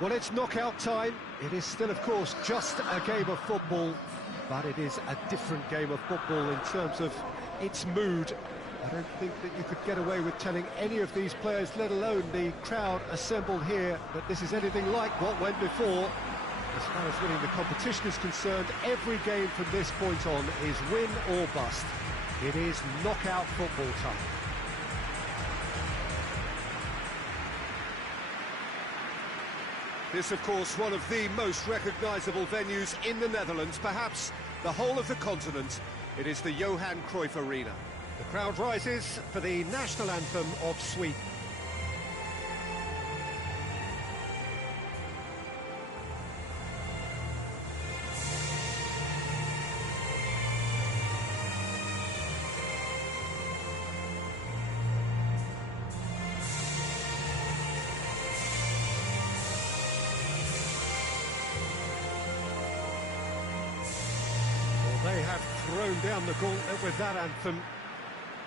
Well, it's knockout time. It is still, of course, just a game of football, but it is a different game of football in terms of its mood. I don't think that you could get away with telling any of these players, let alone the crowd assembled here, that this is anything like what went before. As far as winning the competition is concerned, every game from this point on is win or bust. It is knockout football time. This, of course, one of the most recognisable venues in the Netherlands, perhaps the whole of the continent. It is the Johan Cruyff Arena. The crowd rises for the national anthem of Sweden. They have thrown down the gauntlet with that anthem.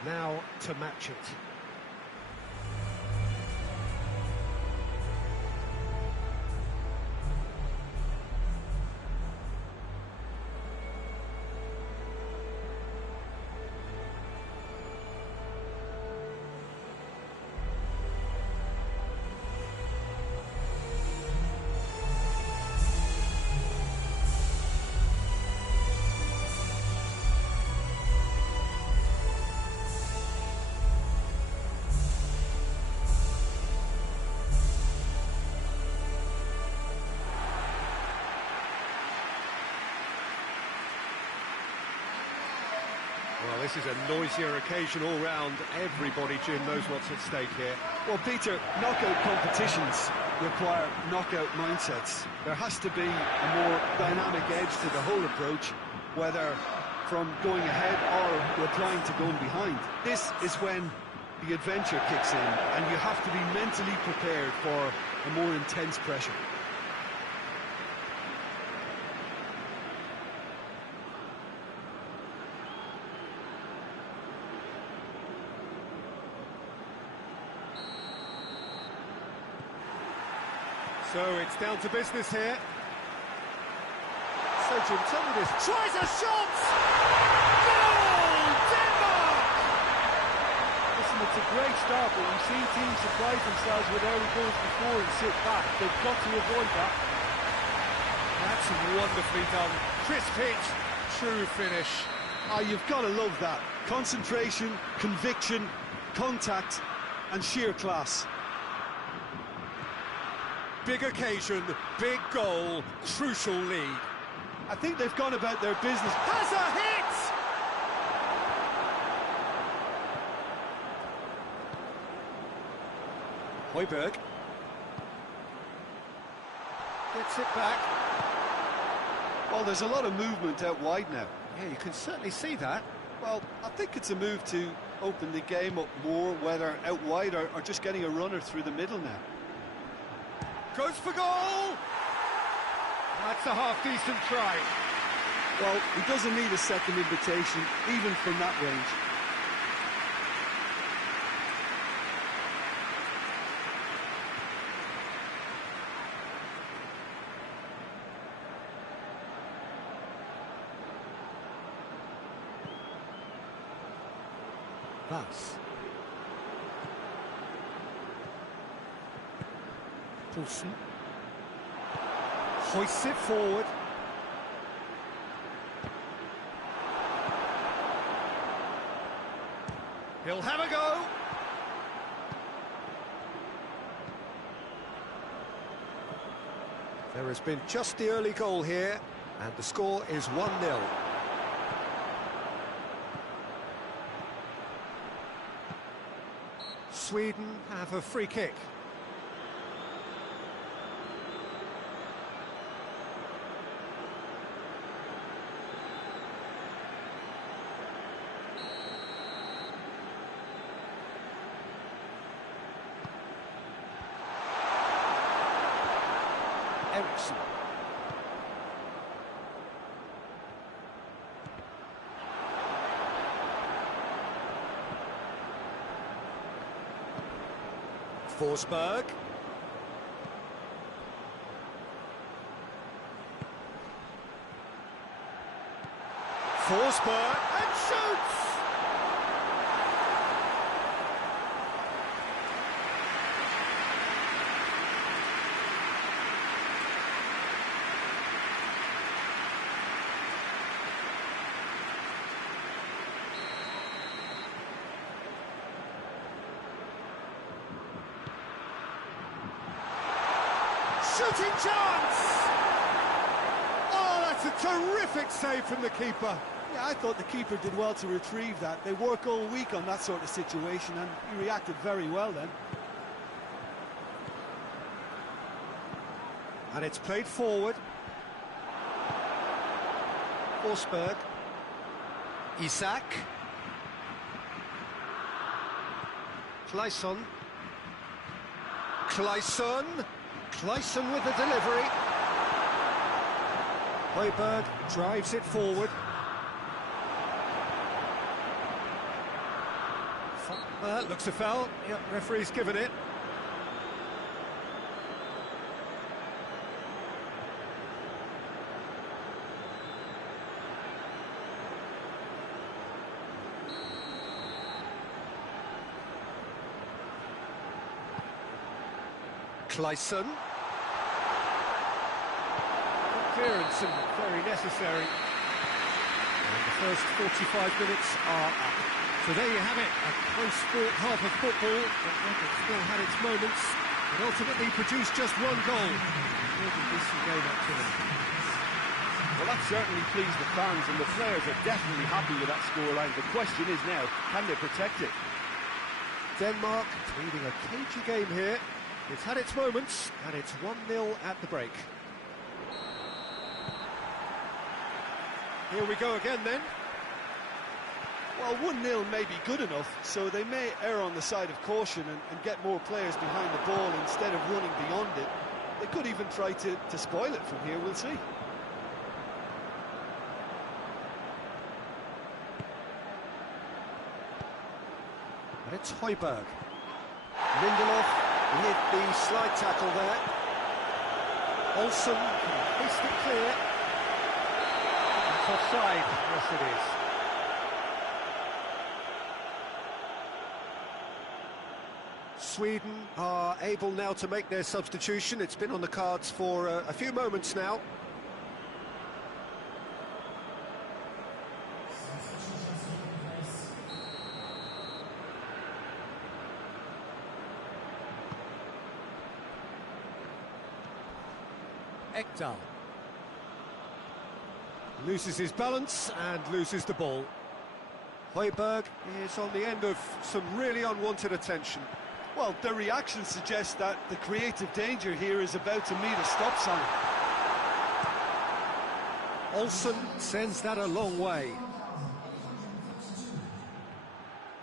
Now to match it. Well, this is a noisier occasion all round. Everybody, Jim, knows what's at stake here. Well, Peter, knockout competitions require knockout mindsets. There has to be a more dynamic edge to the whole approach, whether from going ahead or replying to going behind. This is when the adventure kicks in, and you have to be mentally prepared for a more intense pressure. So it's down to business here. So Jim, tell me this. Tries a shot! Goal! Denmark! Listen, it's a great start, but we've seen teams surprise themselves with early goals before and sit back. They've got to avoid that. That's wonderfully done. Crisp hit, true finish. You've got to love that. Concentration, conviction, contact, and sheer class. Big occasion, big goal, crucial lead. I think they've gone about their business. Has a hit! Højbjerg gets it back. Well, there's a lot of movement out wide now. Yeah, you can certainly see that. Well, I think it's a move to open the game up more, whether out wide or just getting a runner through the middle now. Goes for goal! That's a half-decent try. Well, he doesn't need a second invitation, even from that range. Thus. Poulsen hoists it forward. He'll have a go. There has been just the early goal here, and the score is 1-0. Sweden have a free kick. Eriksson. Forsberg. Forsberg, and shoots! Shooting chance! Oh, that's a terrific save from the keeper. Yeah, I thought the keeper did well to retrieve that. They work all week on that sort of situation, and he reacted very well then. And it's played forward. Forsberg. Isak. Clayson. Clayson. Clayson with the delivery. Højbjerg drives it forward. Looks a foul. Yep, referee's given it. Clayson. Clearance and very necessary. And the first 45 minutes are up. So there you have it, a close-fought half of football, but it's still had its moments, and ultimately produced just one goal. Really decent game up to them. Well, that certainly pleased the fans, and the players are definitely happy with that scoreline. The question is now, can they protect it? Denmark leading a cagey game here. It's had its moments, and it's 1-0 at the break. Here we go again then. Well, 1-0 may be good enough, so they may err on the side of caution and get more players behind the ball instead of running beyond it. They could even try to spoil it from here, we'll see. And it's Højbjerg. Lindelof with the slide tackle there. Olsen can hoist it clear. It's offside, yes it is. Sweden are able now to make their substitution. It's been on the cards for a few moments now. Ekdal loses his balance and loses the ball. Højbjerg is on the end of some really unwanted attention. Well, the reaction suggests that the creative danger here is about to meet a stop sign. Olsen sends that a long way.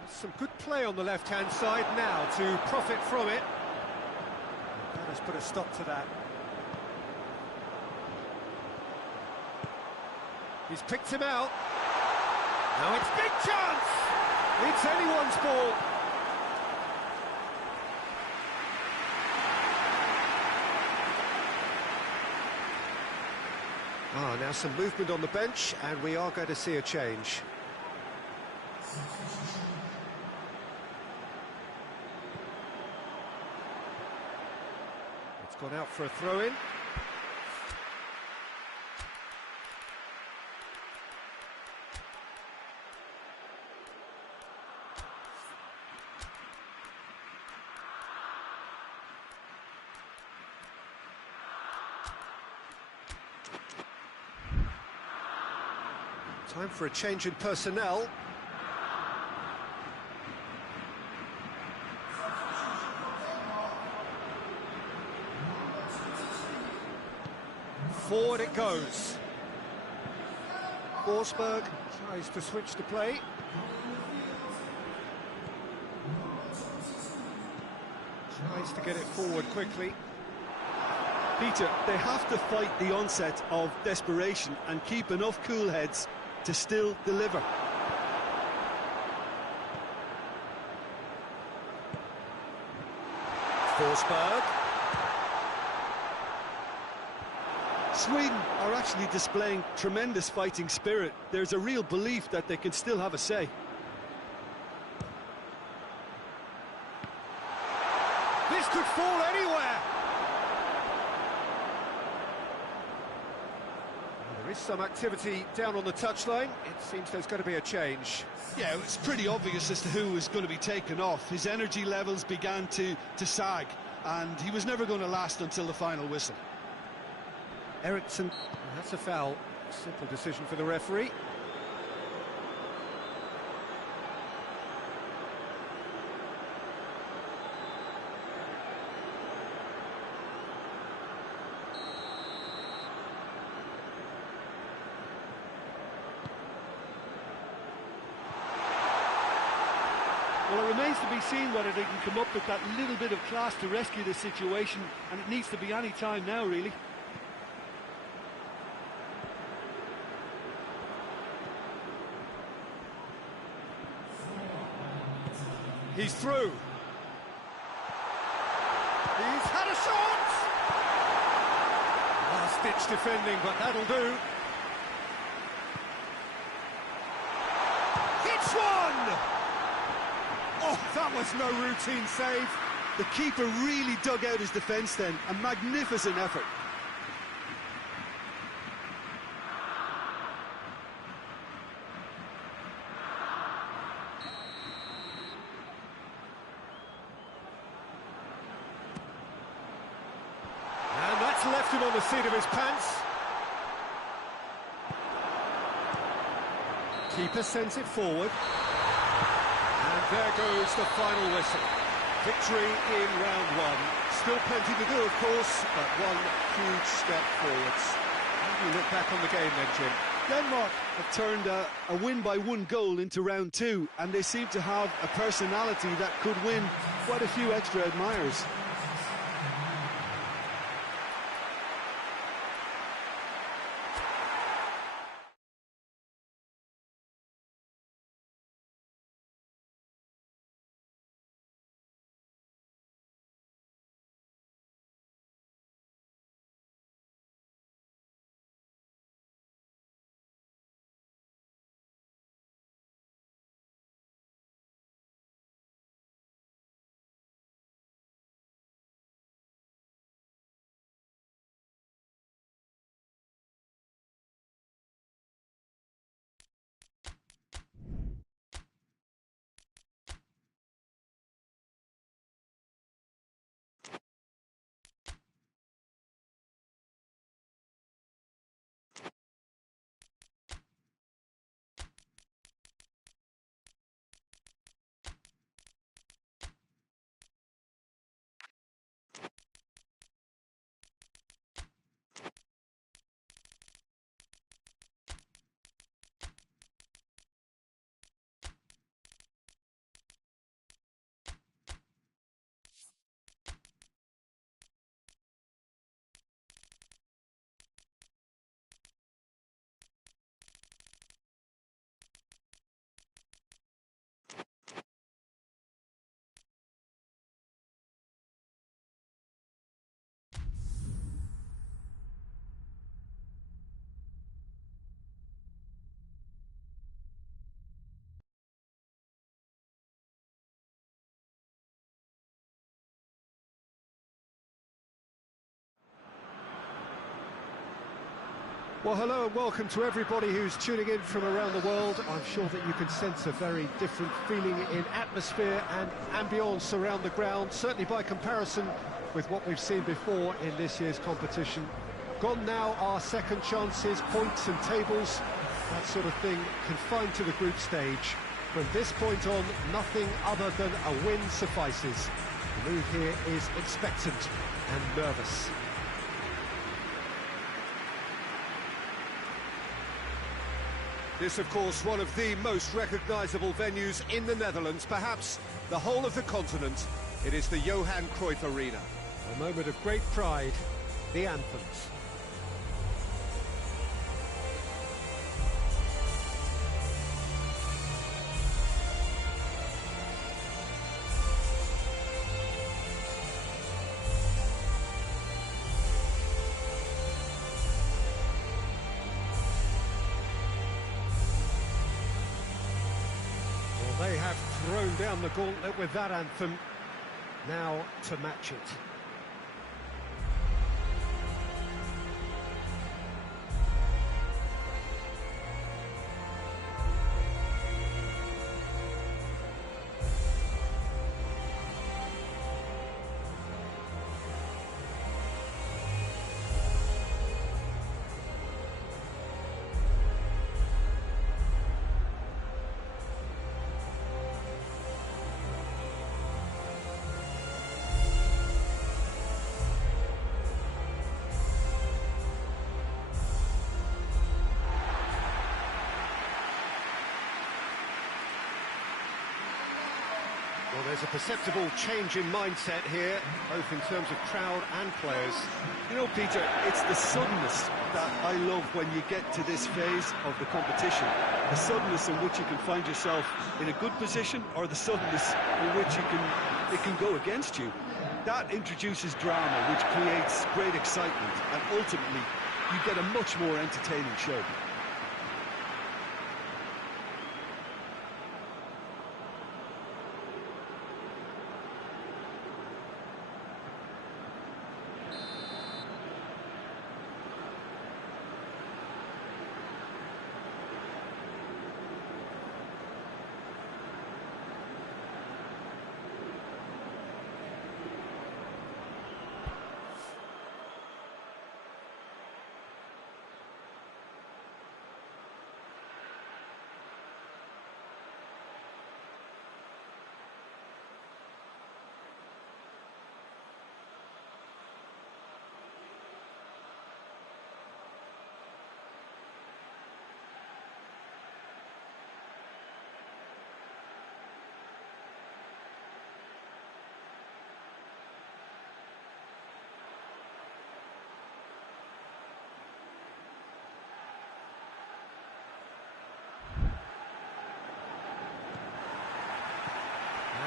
Some good play on the left-hand side now to profit from it. That has put a stop to that. He's picked him out. Now it's big chance! It's anyone's ball. Now some movement on the bench, and we are going to see a change. It's gone out for a throw-in. Time for a change in personnel. Forward it goes. Forsberg tries to switch the play. Tries to get it forward quickly. Peter, they have to fight the onset of desperation and keep enough cool heads to still deliver. Forsberg. Sweden are actually displaying tremendous fighting spirit. There's a real belief that they can still have a say. This could fall anywhere. Well, there is some activity down on the touchline. It seems there's going to be a change. Yeah, it's pretty obvious as to who was going to be taken off. His energy levels began to sag, and he was never going to last until the final whistle. Eriksson, that's a foul. Simple decision for the referee. Well, it remains to be seen whether they can come up with that little bit of class to rescue the situation, and it needs to be any time now, really. He's through. He's had a shot! Last-ditch defending, but that'll do. Hits one! Oh, that was no routine save. The keeper really dug out his defence then. A magnificent effort. And that's left him on the seat of his pants. Keeper sends it forward. And there goes the final whistle. Victory in round one. Still plenty to do, of course, but one huge step forwards. How do you look back on the game then, Jim? Denmark have turned a win by one goal into round two, and they seem to have a personality that could win quite a few extra admirers. Well, hello and welcome to everybody who's tuning in from around the world. I'm sure that you can sense a very different feeling in atmosphere and ambience around the ground, certainly by comparison with what we've seen before in this year's competition. Gone now are second chances, points and tables, that sort of thing confined to the group stage. From this point on, nothing other than a win suffices. The mood here is expectant and nervous. This, of course, one of the most recognisable venues in the Netherlands, perhaps the whole of the continent. It is the Johan Cruyff Arena. A moment of great pride, the anthems. They have thrown down the gauntlet with that anthem. Now to match it. Well, there's a perceptible change in mindset here, both in terms of crowd and players. You know, Peter, it's the suddenness that I love when you get to this phase of the competition. The suddenness in which you can find yourself in a good position, or the suddenness in which it can go against you. That introduces drama, which creates great excitement, and ultimately you get a much more entertaining show.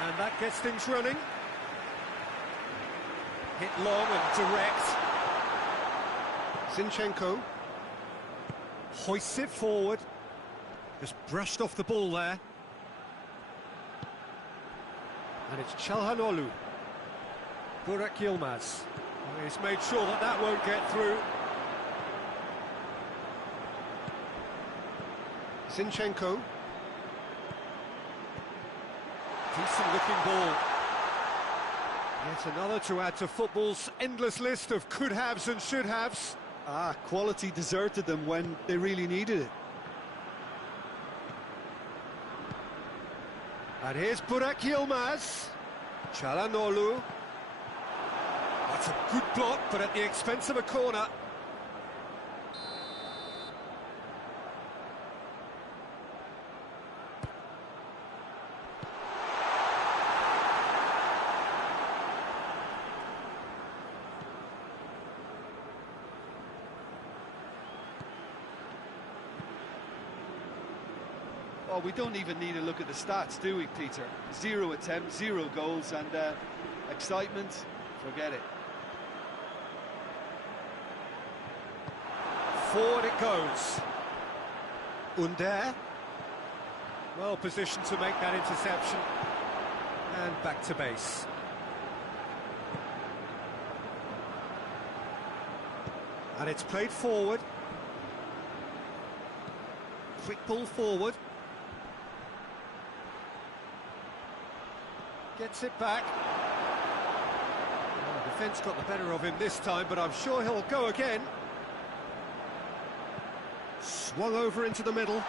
And that gets things running. Hit long and direct. Zinchenko hoists it forward. Just brushed off the ball there. And it's Çalhanoğlu. Burak Yilmaz. He's made sure that that won't get through. Zinchenko. Decent looking ball. Yet another to add to football's endless list of could-haves and should-haves. Quality deserted them when they really needed it. And here's Burak Yilmaz. Çalhanoğlu. That's a good block, but at the expense of a corner. Oh, we don't even need to look at the stats, do we, Peter? 0 attempts, 0 goals, and excitement, forget it. Forward it goes. Under. Well positioned to make that interception. And back to base. And it's played forward. Quick ball forward. Gets it back. Well, the defence got the better of him this time, but I'm sure he'll go again. Swung over into the middle.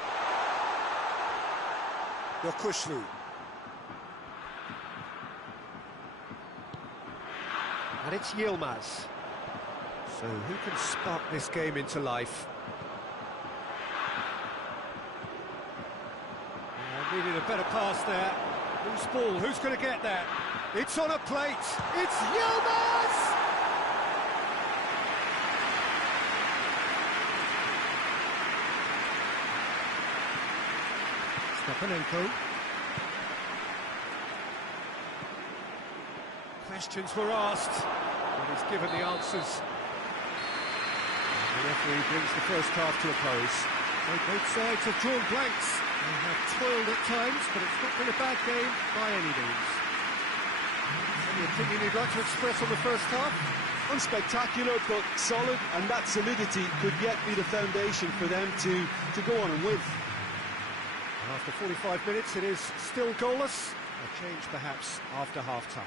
Yokushlu. And it's Yilmaz. So who can spark this game into life? Needed a better pass there. Who's ball? Who's going to get that? It's on a plate. It's Yilmaz! Stepanenko. Questions were asked, and he's given the answers. And the referee brings the first half to a close. So both sides have drawn blanks. They have toiled at times, but it's not been a bad game by any means. Any opinion you'd like to express on the first half? Unspectacular, but solid, and that solidity could yet be the foundation for them to go on and win. After 45 minutes, it is still goalless. A change, perhaps, after half-time.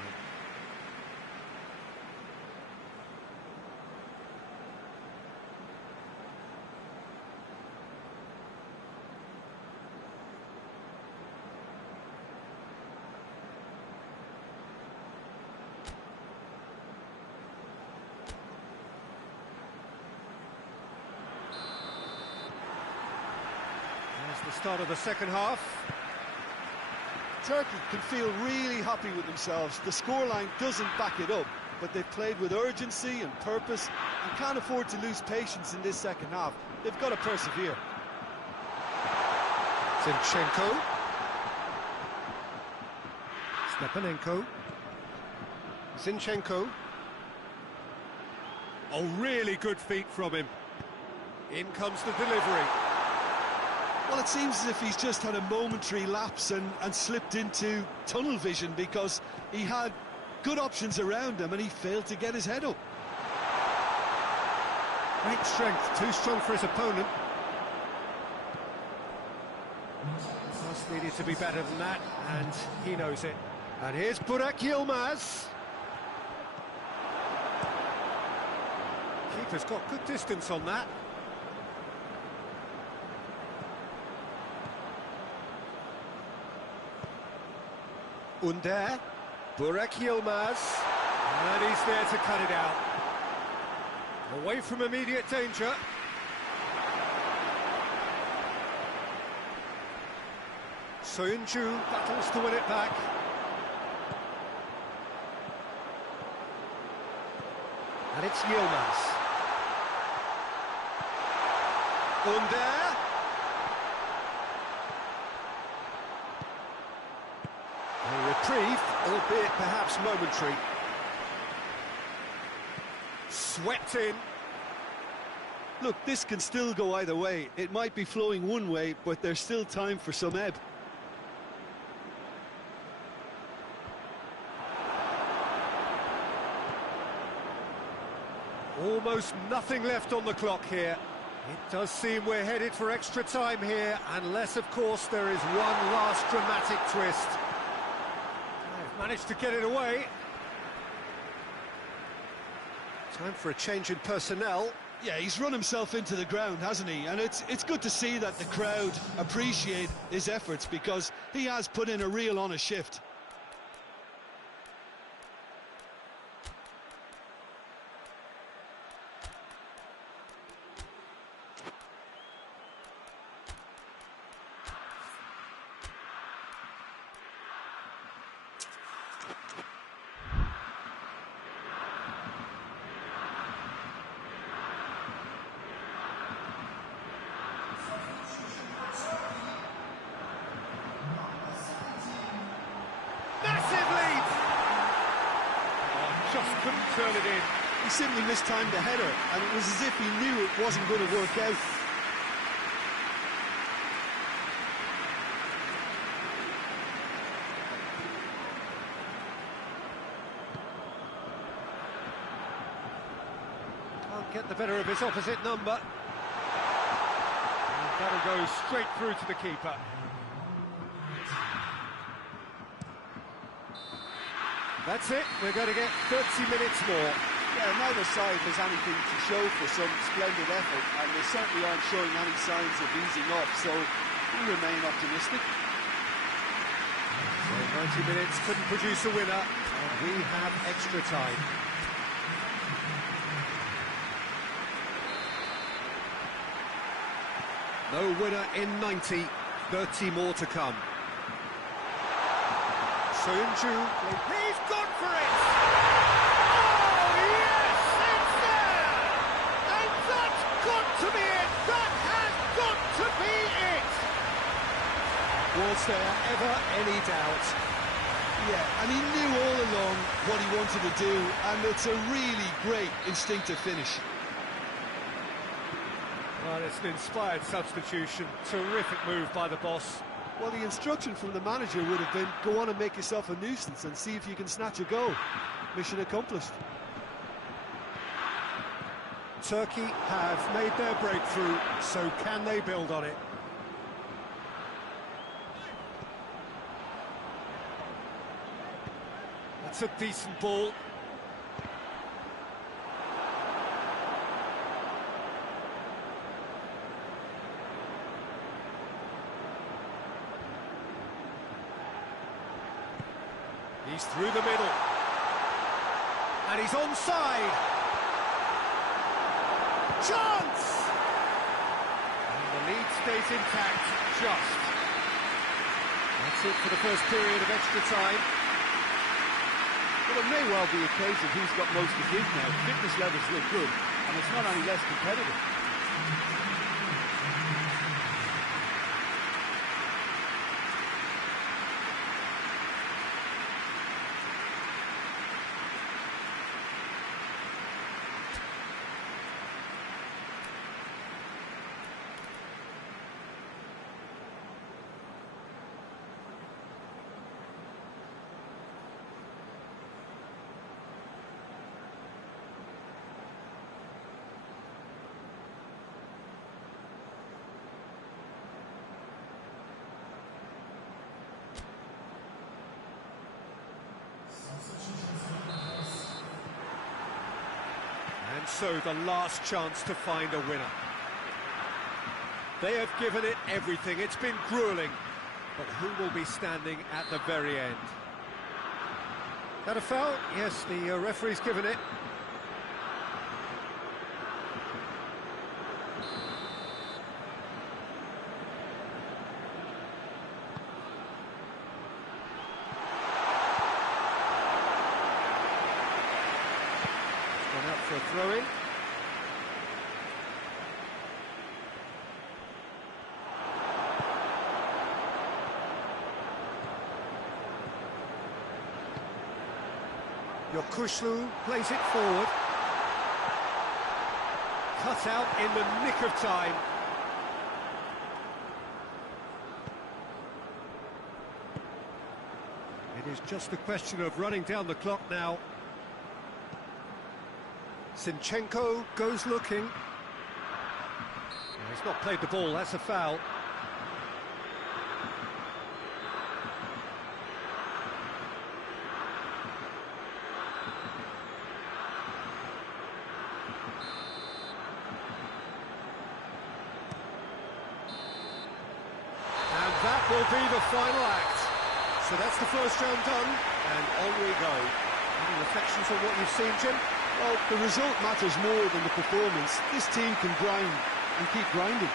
The start of the second half. Turkey can feel really happy with themselves. The scoreline doesn't back it up, but they've played with urgency and purpose and can't afford to lose patience in this second half. They've got to persevere. Zinchenko. Stepanenko. Zinchenko. Oh, really good feet from him. In comes the delivery. Well, it seems as if he's just had a momentary lapse and slipped into tunnel vision, because he had good options around him and he failed to get his head up. Great strength, too strong for his opponent. Just needed to be better than that, and he knows it. And here's Burak Yilmaz. Keeper's got good distance on that. Under, Burak Yilmaz, and he's there to cut it out. Away from immediate danger. Soyuncu battles to win it back. And it's Yilmaz. Under. A reprieve, albeit perhaps momentary. Swept in. Look, this can still go either way. It might be flowing one way, but there's still time for some ebb. Almost nothing left on the clock here. It does seem we're headed for extra time here, unless, of course, there is one last dramatic twist. Managed to get it away. Time for a change in personnel. Yeah, he's run himself into the ground, hasn't he? And it's good to see that the crowd appreciate his efforts, because he has put in a real honest shift. Just couldn't turn it in. He simply mistimed the header, and it was as if he knew it wasn't going to work out. Can't get the better of his opposite number. And that'll go straight through to the keeper. That's it, we're going to get 30 minutes more. Yeah, neither side has anything to show for some splendid effort, and they certainly aren't showing any signs of easing up, so we remain optimistic. So 90 minutes couldn't produce a winner, and we have extra time. No winner in 90, 30 more to come. Soyuncu, he's gone for it! Oh, yes, it's there! And that's got to be it! That has got to be it! Was there ever any doubt? Yeah, and he knew all along what he wanted to do, and it's a really great instinctive finish. Well, it's an inspired substitution. Terrific move by the boss. Well, the instruction from the manager would have been, go on and make yourself a nuisance and see if you can snatch a goal. Mission accomplished. Turkey have made their breakthrough, so can they build on it? That's a decent ball. He's through the middle. And he's onside. Chance! And the lead stays intact, just. That's it for the first period of extra time. Well, it may well be a case of who's got most to give now. Fitness levels look good, and it's not any less competitive. And so the last chance to find a winner. They have given it everything. It's been gruelling. But who will be standing at the very end? That a foul? Yes, the referee's given it. Gone out for a throw-in. Yokushlu plays it forward. Cut out in the nick of time. It is just a question of running down the clock now. Zinchenko goes looking. No, he's not played the ball, that's a foul. And that will be the final act. So that's the first round done, and on we go. Any reflections on what you've seen, Jim? Well, the result matters more than the performance. This team can grind and keep grinding.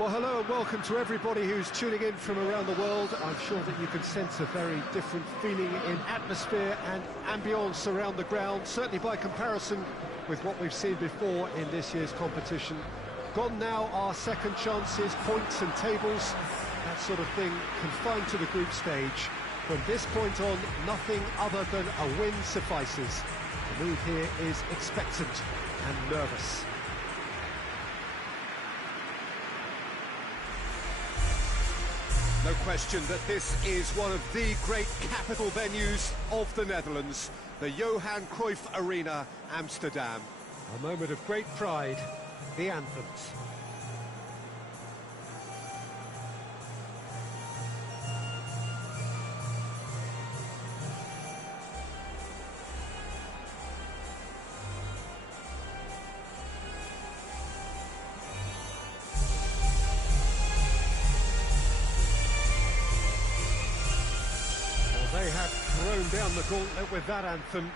Well, hello and welcome to everybody who's tuning in from around the world. I'm sure that you can sense a very different feeling in atmosphere and ambience around the ground, certainly by comparison with what we've seen before in this year's competition. Gone now are second chances, points and tables, that sort of thing confined to the group stage. From this point on, nothing other than a win suffices. The mood here is expectant and nervous. No question that this is one of the great capital venues of the Netherlands, the Johan Cruyff Arena, Amsterdam. A moment of great pride, the anthems. They have thrown down the gauntlet with that anthem,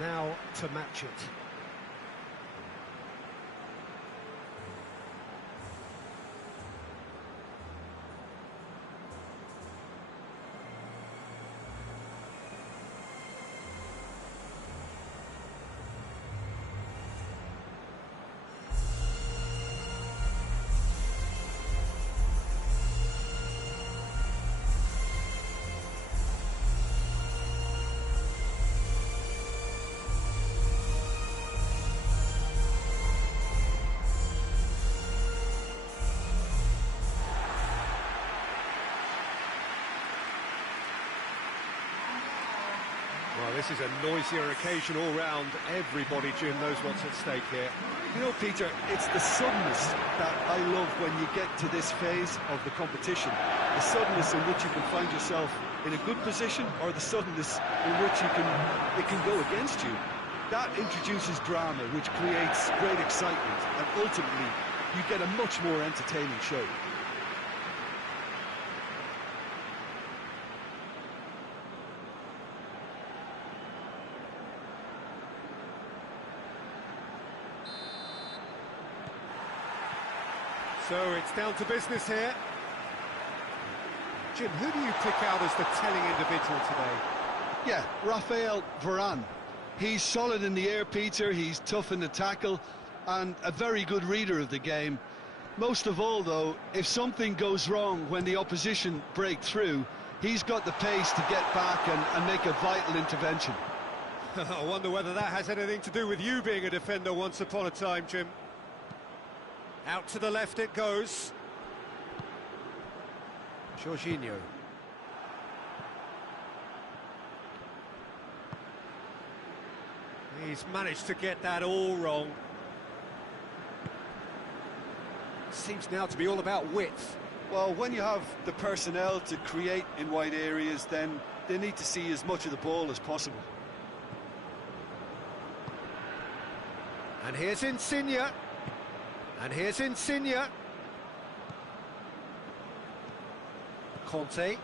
now to match it. Well, this is a noisier occasion all round. Everybody, Jim, knows what's at stake here. You know, Peter, it's the suddenness that I love when you get to this phase of the competition. The suddenness in which you can find yourself in a good position, or the suddenness in which it can go against you. That introduces drama, which creates great excitement, and ultimately you get a much more entertaining show. So it's down to business here. Jim, who do you pick out as the telling individual today? Yeah, Rafael Varane. He's solid in the air, Peter, he's tough in the tackle, and a very good reader of the game. Most of all, though, if something goes wrong when the opposition break through, he's got the pace to get back and make a vital intervention. I wonder whether that has anything to do with you being a defender once upon a time, Jim. Out to the left it goes. Jorginho. He's managed to get that all wrong. Seems now to be all about width. Well, when you have the personnel to create in wide areas, then they need to see as much of the ball as possible. And here's Insigne. And here's Insigne. Conte.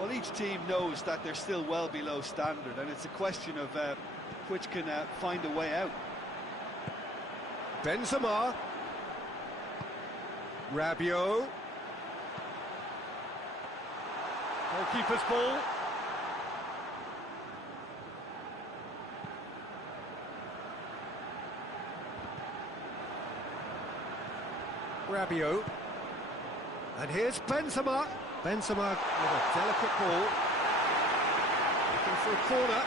Well, each team knows that they're still well below standard, and it's a question of which can find a way out. Benzema. Rabiot. Goalkeeper's ball. Rabiot. And here's Benzema. Benzema with a delicate ball. Looking for a corner.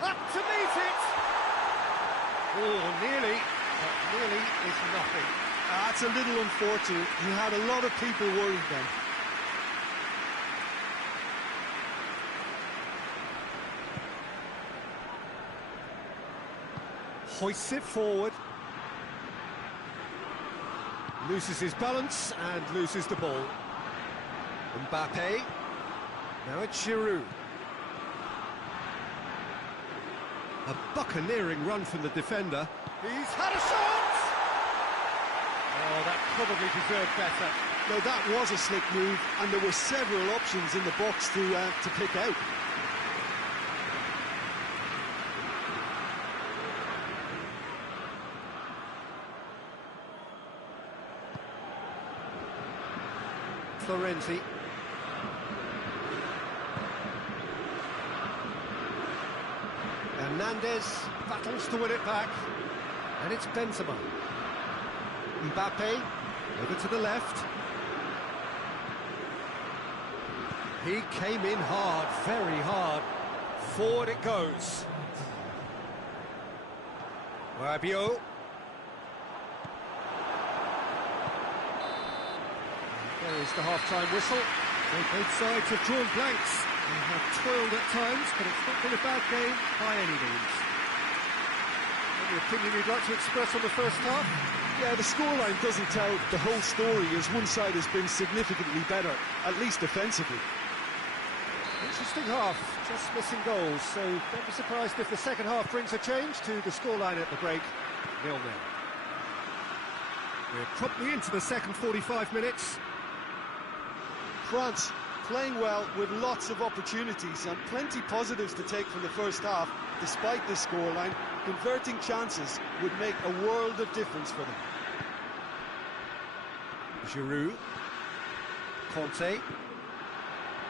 Up to meet it! Oh, nearly, but nearly is nothing. That's a little unfortunate. He had a lot of people worried then. Hoists it forward. Loses his balance and loses the ball. Mbappe. Now it's Giroud. A buccaneering run from the defender. He's had a shot! Oh, that probably deserved better. Now that was a slick move, and there were several options in the box to pick out. Florenzi. Hernandez battles to win it back, and it's Benzema. Mbappe over to the left. He came in hard, very hard. Forward it goes. Rabiot. There is the half-time whistle. Both sides have drawn blanks. They have toiled at times, but it's not been a bad game by any means. Any opinion you'd like to express on the first half? Yeah, the scoreline doesn't tell the whole story, as one side has been significantly better, at least defensively. Interesting half, just missing goals, so don't be surprised if the second half brings a change to the scoreline at the break, 0-0. We're promptly into the second 45 minutes. France playing well with lots of opportunities and plenty positives to take from the first half. Despite this scoreline, converting chances would make a world of difference for them. Giroud, Conte,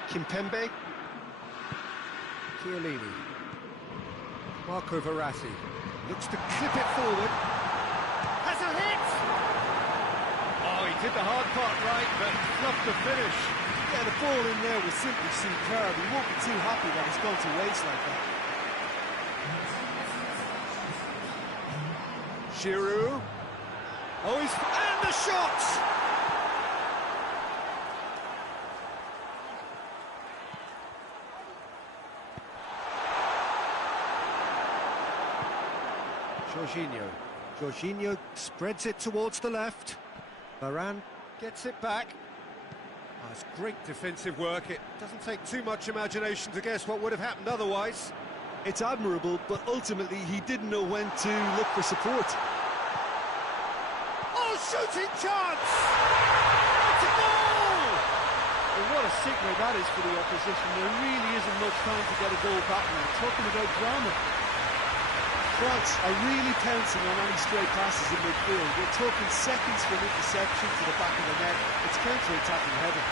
Kimpembe, Chiellini, Marco Verratti looks to clip it forward. Has a hit! Oh, he did the hard part right, but fluffed the finish. Yeah, the ball in there was simply superb. He won't be too happy that it's gone to waste like that. Giroud. Oh, and the shot! Jorginho spreads it towards the left. Varane gets it back. Oh, it's great defensive work. It doesn't take too much imagination to guess what would have happened otherwise. It's admirable, but ultimately he didn't know when to look for support. Oh, shooting chance! It's a goal! Well, what a signal that is for the opposition. There really isn't much time to get a goal back now. Talking about drama. France are really pouncing on any stray passes in midfield. We're talking seconds from interception to the back of the net. It's counter-attacking heaven.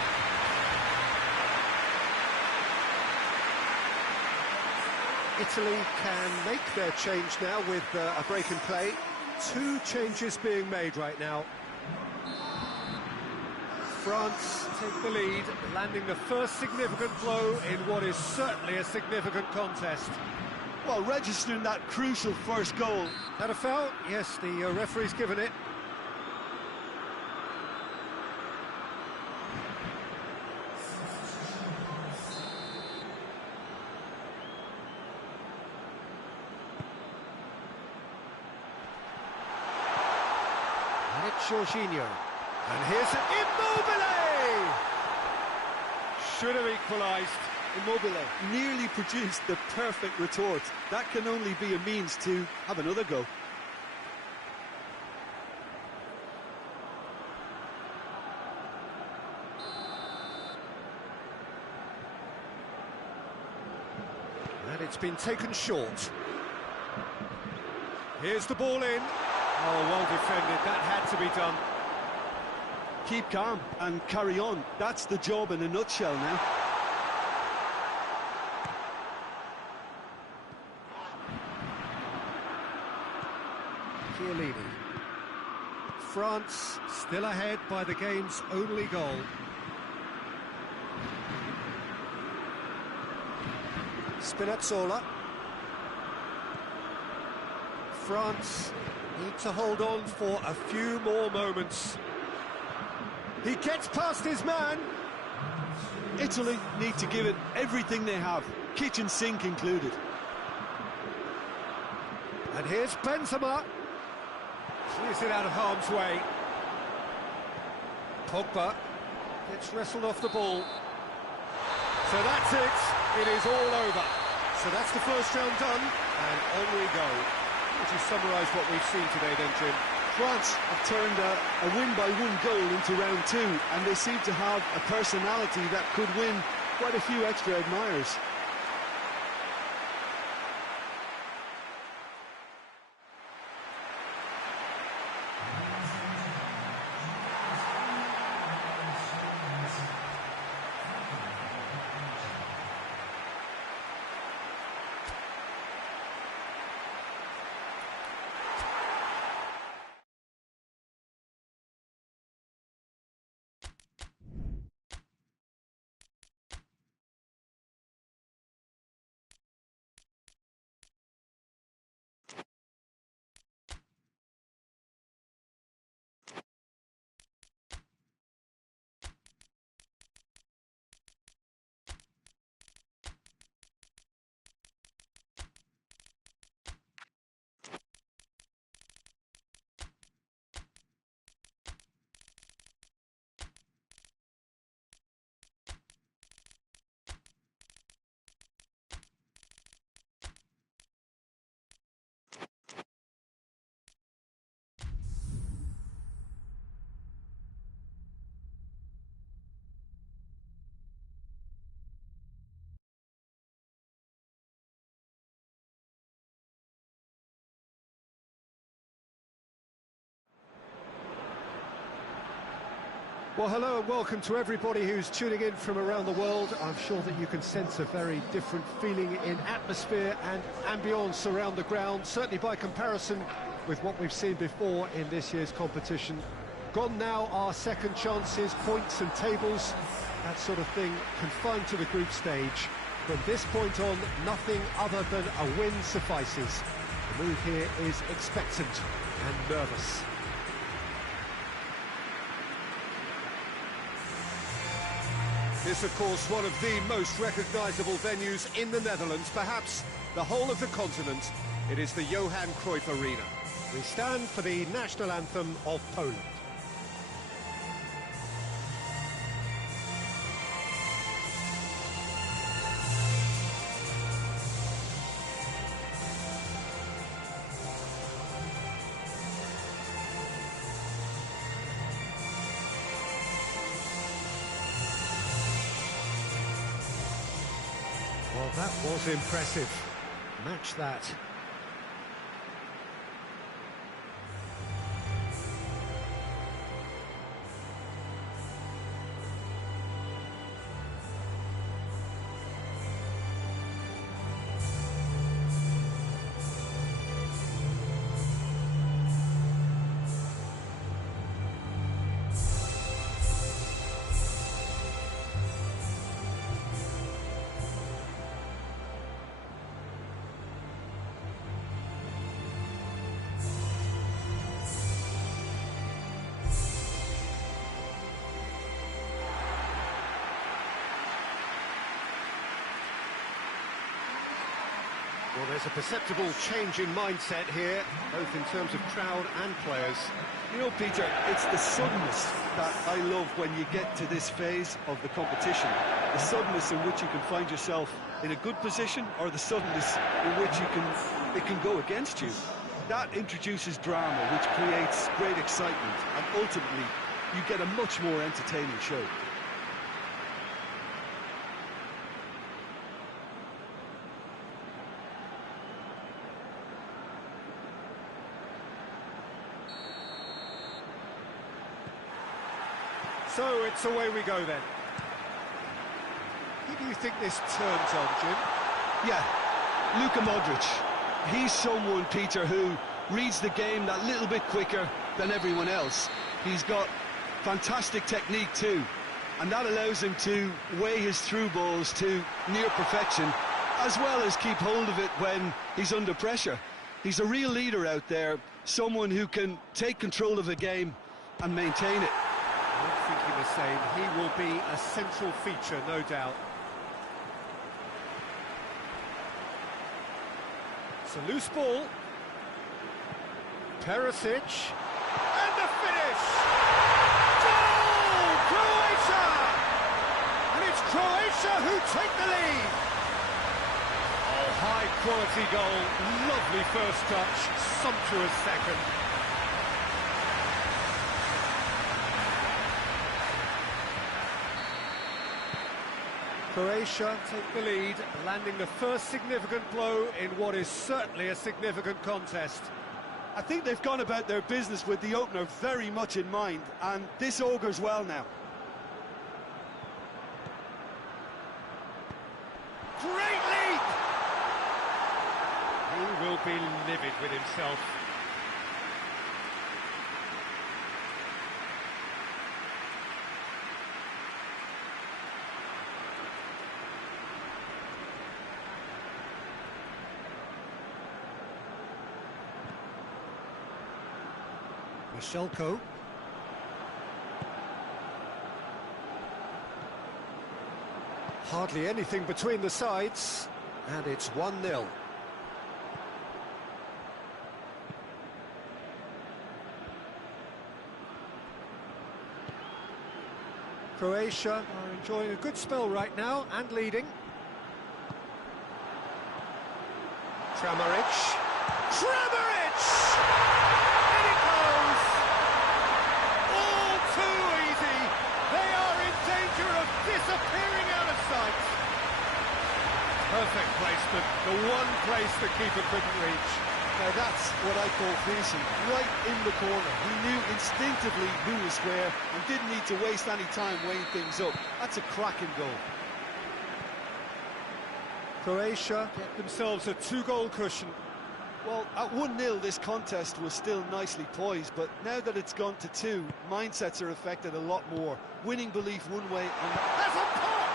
Italy can make their change now with a break in play. Two changes being made right now. France take the lead, landing the first significant blow in what is certainly a significant contest. Well, registering that crucial first goal. That a foul? Yes, the referee's given it. And it's Jorginho. And here's Immobile! Should have equalised. Immobile nearly produced the perfect retort. That can only be a means to have another go. And it's been taken short. Here's the ball in. Oh, well defended. That had to be done. Keep calm and carry on. That's the job in a nutshell now. Chiellini. France still ahead by the game's only goal. Spinazzola. France need to hold on for a few more moments. He gets past his man. Italy need to give it everything they have, kitchen sink included. And here's Benzema. Clears it out of harm's way. Pogba gets wrestled off the ball. So that's it. It is all over. So that's the first round done, and on we go. Would you summarise what we've seen today then, Jim? France have turned a win-by-one goal into round two, and they seem to have a personality that could win quite a few extra admirers. Well, hello and welcome to everybody who's tuning in from around the world. I'm sure that you can sense a very different feeling in atmosphere and ambience around the ground, certainly by comparison with what we've seen before in this year's competition. Gone now are second chances, points and tables, that sort of thing confined to the group stage. From this point on, nothing other than a win suffices. The mood here is expectant and nervous. This, of course, one of the most recognisable venues in the Netherlands, perhaps the whole of the continent. It is the Johan Cruyff Arena. We stand for the national anthem of Poland. Well, that was impressive. Match that. Well, there's a perceptible change in mindset here, both in terms of crowd and players. You know, Peter, it's the suddenness that I love when you get to this phase of the competition. The suddenness in which you can find yourself in a good position, or the suddenness in which it can go against you. That introduces drama, which creates great excitement, and ultimately you get a much more entertaining show. So it's away we go then. Who do you think this turns on, Jim? Yeah, Luka Modric. He's someone, Peter, who reads the game that little bit quicker than everyone else. He's got fantastic technique too, and that allows him to weigh his through balls to near perfection, as well as keep hold of it when he's under pressure. He's a real leader out there, someone who can take control of a game and maintain it. I'm thinking the same. He will be a central feature, no doubt. It's a loose ball. Perisic. And the finish! Goal! Croatia! And it's Croatia who take the lead. Oh, high-quality goal. Lovely first touch. Sumptuous second. Croatia take the lead, landing the first significant blow in what is certainly a significant contest. I think they've gone about their business with the opener very much in mind, and this augurs well now. Great leap! He will be livid with himself. Michelko. Hardly anything between the sides, and it's 1-0. Croatia are enjoying a good spell right now and leading. Kramaric. Kramaric! In it goes! All too easy. They are in danger of disappearing out of sight. Perfect placement, the one place the keeper couldn't reach. Now that's what I call finishing, right in the corner. He knew instinctively who was where and didn't need to waste any time weighing things up. That's a cracking goal. Croatia get themselves a 2-goal cushion. Well, at 1-0 this contest was still nicely poised, but now that it's gone to 2, mindsets are affected a lot more. Winning belief one way and... That's a pop!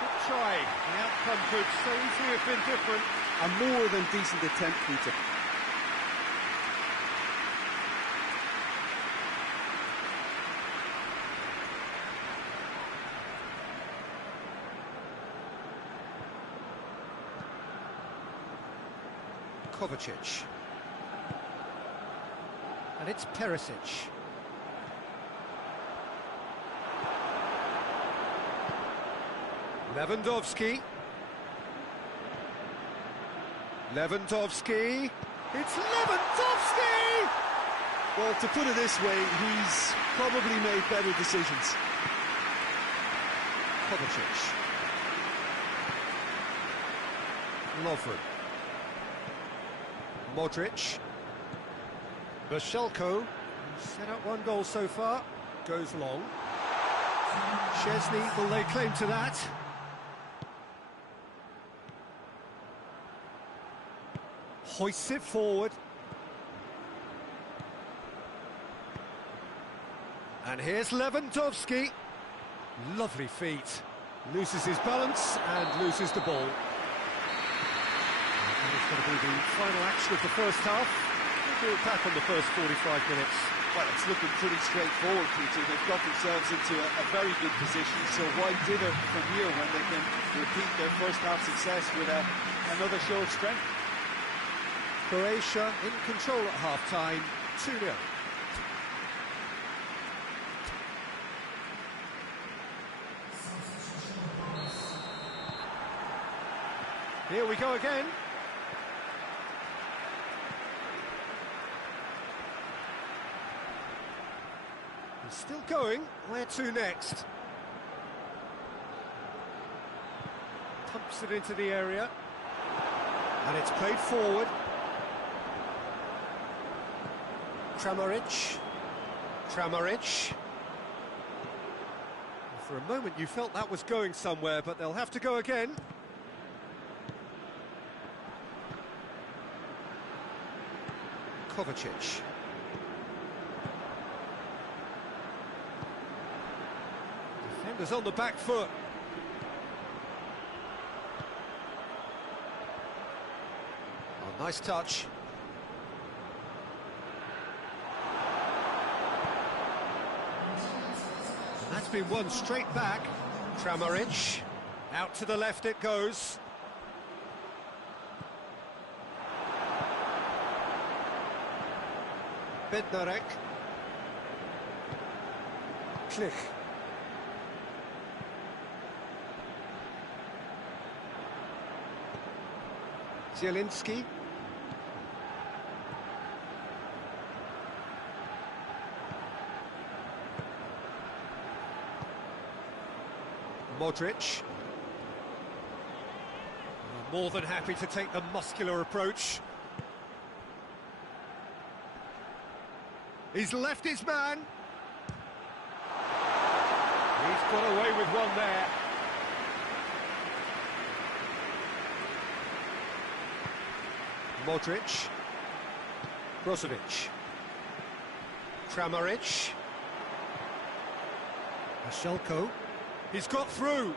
Good try. The outcome could so easily have been different. A more than decent attempt, Peter. Kovacic. And it's Perisic. Lewandowski. Lewandowski. It's Lewandowski! Well, to put it this way, he's probably made better decisions. Kovacic. Lovren. Modric. Michelko, set up 1 goal so far, goes long. Chesney will lay claim to that. Hoists it forward. And here's Lewandowski. Lovely feet. Loses his balance and loses the ball. It's going to be the final action of the first half. We'll be back on the first 45 minutes. Well, it's looking pretty straightforward, Peter. They've got themselves into a very good position, so why dither from here when they can repeat their first half success with another show of strength? Croatia in control at half-time, 2-0. Here we go again. It's still going. Where to next? Pumps it into the area. And it's played forward. Kramaric. Kramaric. For a moment you felt that was going somewhere, but they'll have to go again. Kovacic. Defenders on the back foot. Oh, nice touch. And that's been won straight back. Kramaric. Out to the left it goes. Bednarek. Klich. Zielinski. Modric. More than happy to take the muscular approach. He's left his man. He's got away with one there. Modric. Brozovic. Kramaric. Ashelko. He's got through.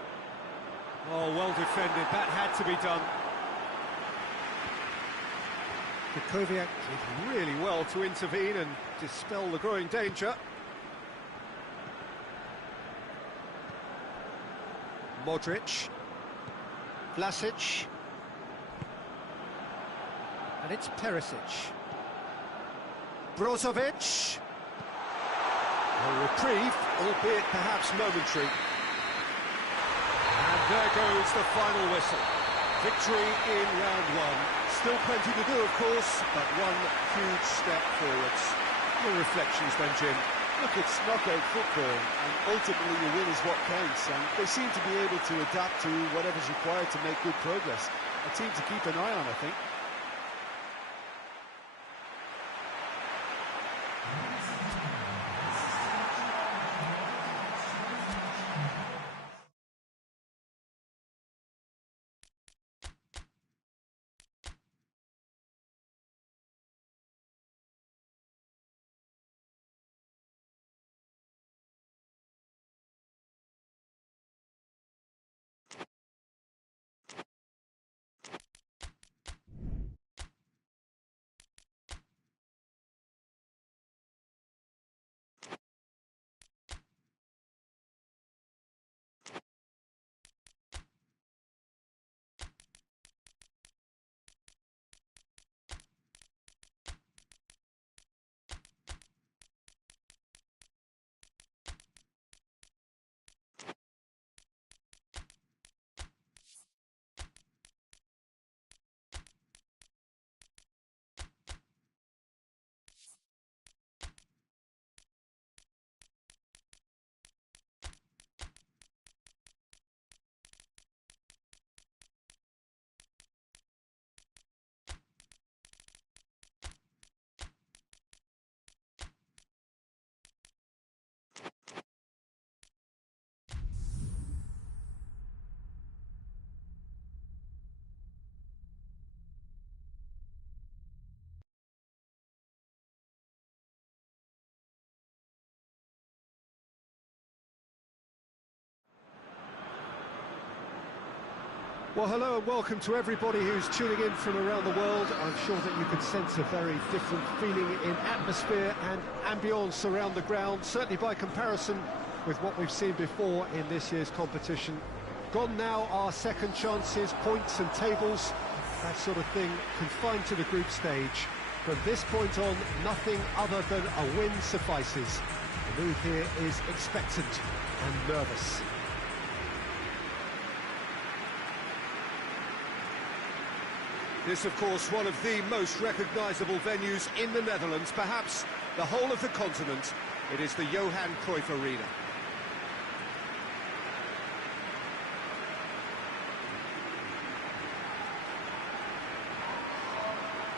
Oh, well defended. That had to be done. Kukoviak did really well to intervene and dispel the growing danger. Modric. Vlasic. And it's Perisic. Brozovic. A reprieve, albeit perhaps momentary. And there goes the final whistle. Victory in round one. Still plenty to do, of course, but one huge step forwards. Your reflections then, Jim? Look, it's knockout football, and ultimately the win is what counts, and they seem to be able to adapt to whatever's required to make good progress. A team to keep an eye on, I think. Well, hello and welcome to everybody who's tuning in from around the world. I'm sure that you can sense a very different feeling in atmosphere and ambience around the ground, certainly by comparison with what we've seen before in this year's competition. Gone now are second chances, points and tables, that sort of thing, confined to the group stage. From this point on, nothing other than a win suffices. The mood here is expectant and nervous. This, of course, one of the most recognisable venues in the Netherlands, perhaps the whole of the continent. It is the Johan Cruyff Arena.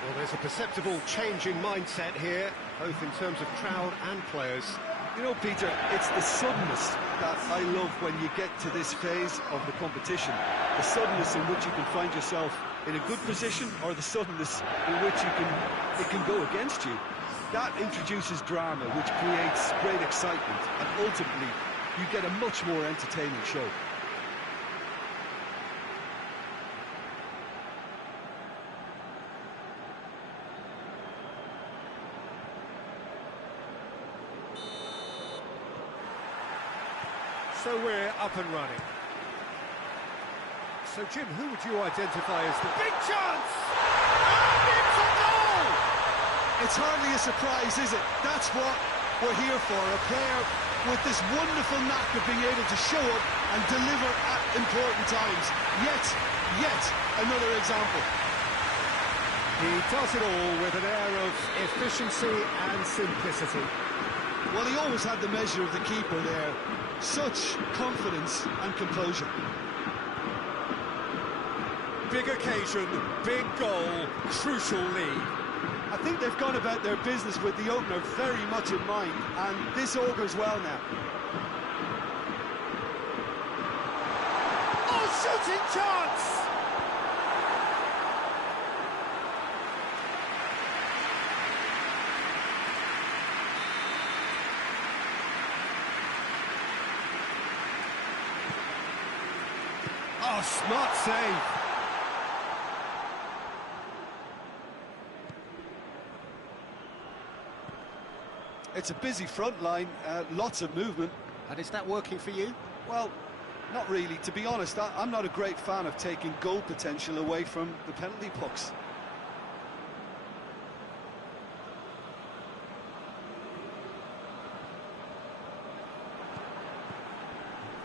Well, there's a perceptible change in mindset here, both in terms of crowd and players. You know, Peter, it's the suddenness that I love when you get to this phase of the competition. The suddenness in which you can find yourself in a good position, or the suddenness in which it can go against you. That introduces drama, which creates great excitement, and ultimately you get a much more entertaining show. So we're up and running. So, Jim, who would you identify as the big chance? And it's a goal! It's hardly a surprise, is it? That's what we're here for, a player with this wonderful knack of being able to show up and deliver at important times. Yet another example. He does it all with an air of efficiency and simplicity. Well, he always had the measure of the keeper there. Such confidence and composure. Big occasion, big goal, crucial lead. I think they've gone about their business with the opener very much in mind, and this augurs well now. Oh, shooting chance! Oh, smart save. It's a busy front line, lots of movement. And is that working for you? Well, not really. To be honest, I'm not a great fan of taking goal potential away from the penalty box.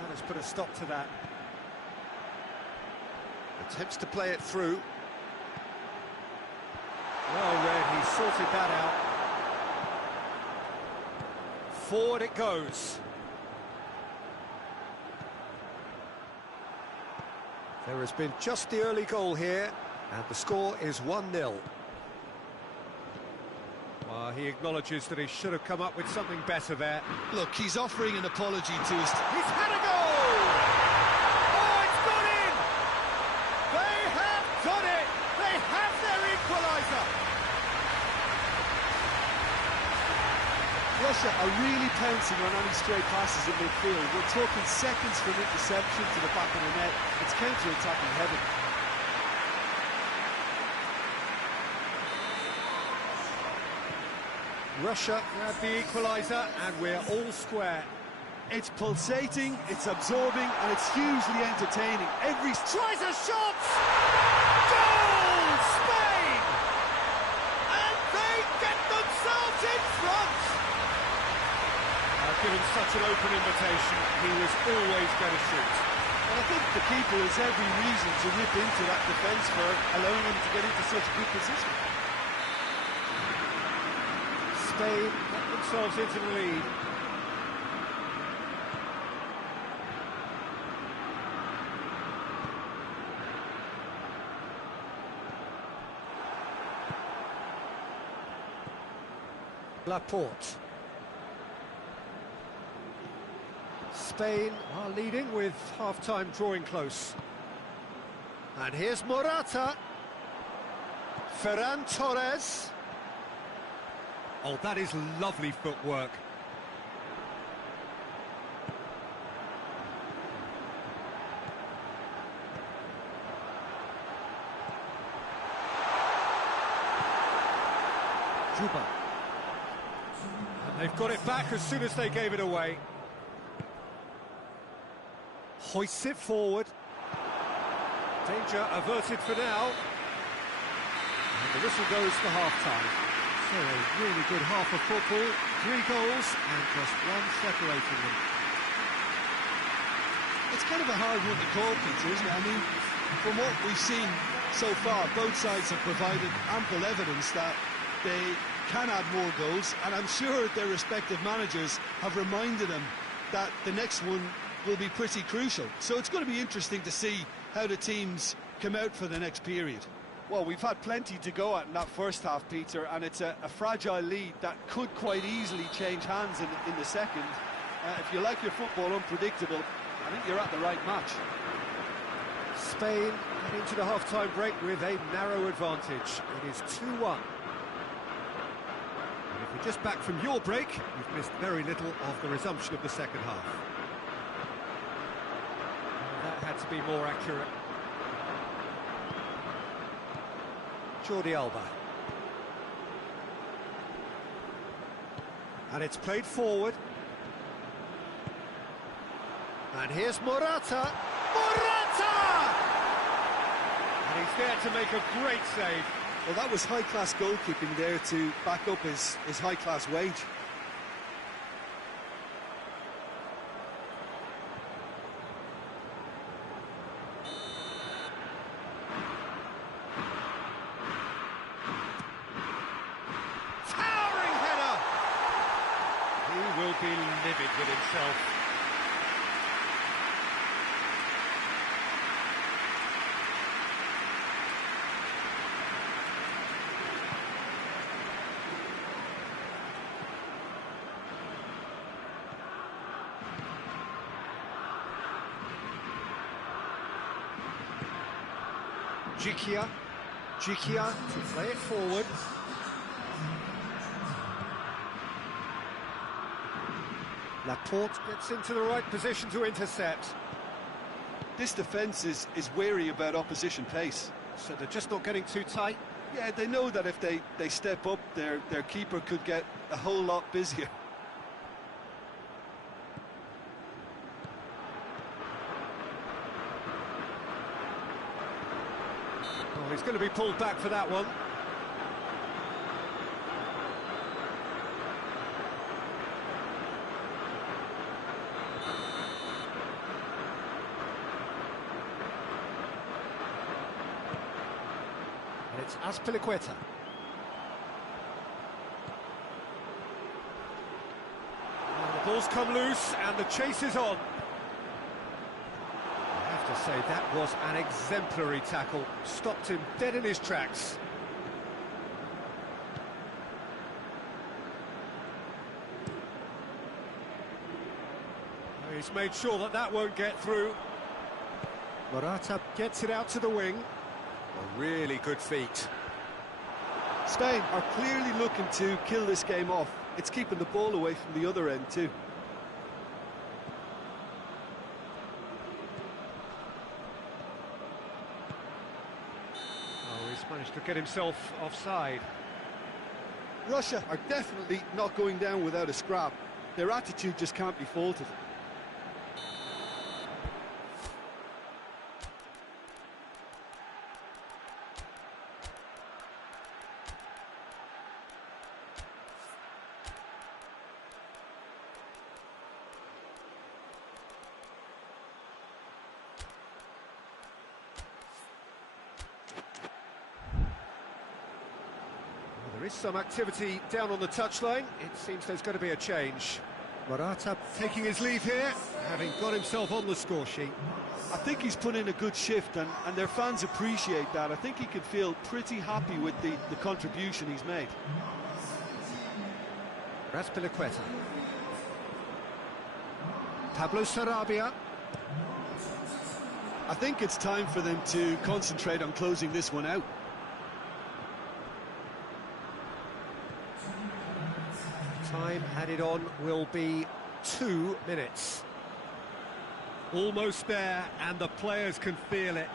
That has put a stop to that. Attempts to play it through. Well read, he sorted that out. Forward it goes. There has been just the early goal here, and the score is 1-0. Well, he acknowledges that he should have come up with something better there. Look, he's offering an apology to his... He's had a goal! Oh, it's gone in! They have done it! They have their equaliser! Russia are really pouncing on any stray passes in midfield. We're talking seconds from interception to the back of the net. It's counter-attacking heaven. Russia have the equaliser, and we're all square. It's pulsating, it's absorbing, and it's hugely entertaining. Every... Tries a shot! Goal! Spain! And they get themselves in front! Given such an open invitation, he was always going to shoot. And I think the keeper has every reason to rip into that defence for allowing him to get into such a good position. Spain get themselves into the lead. Laporte. Spain are leading with half-time drawing close. And here's Morata. Ferran Torres. Oh, that is lovely footwork. Juba. And they've got it back as soon as they gave it away. Hoists it forward. Danger averted for now. And the whistle goes for half-time. So a really good half of football. 3 goals and just one separating them. It's kind of a hard one to call, Peter, isn't it? I mean, from what we've seen so far, both sides have provided ample evidence that they can add more goals, and I'm sure their respective managers have reminded them that the next one will be pretty crucial. So it's going to be interesting to see how the teams come out for the next period. Well, we've had plenty to go at in that first half, Peter, and it's a fragile lead that could quite easily change hands in the second. If you like your football unpredictable, I think you're at the right match. Spain get into the half-time break with a narrow advantage. It is 2-1. And if you're just back from your break, you've missed very little of the resumption of the second half. That had to be more accurate. Jordi Alba. And it's played forward. And here's Morata. Morata! And he's there to make a great save. Well, that was high-class goalkeeping there to back up his high-class wage. He will be livid with himself. Jikia to play it forward. Laporte gets into the right position to intercept. This defence is wary about opposition pace. So they're just not getting too tight. Yeah, they know that if they step up, their keeper could get a whole lot busier. Oh, he's going to be pulled back for that one. And it's Azpilicueta. And the ball's come loose and the chase is on. I have to say, that was an exemplary tackle. Stopped him dead in his tracks. He's made sure that that won't get through. Morata gets it out to the wing. A really good feat. Spain are clearly looking to kill this game off. It's keeping the ball away from the other end too. Oh, he's managed to get himself offside. Russia are definitely not going down without a scrap. Their attitude just can't be faulted. There is some activity down on the touchline. It seems there's going to be a change. Morata taking his leave here, having got himself on the score sheet. I think he's put in a good shift and their fans appreciate that. I think he can feel pretty happy with the contribution he's made. Azpilicueta. Pablo Sarabia. I think it's time for them to concentrate on closing this one out. Time added on will be 2 minutes. Almost there, and the players can feel it.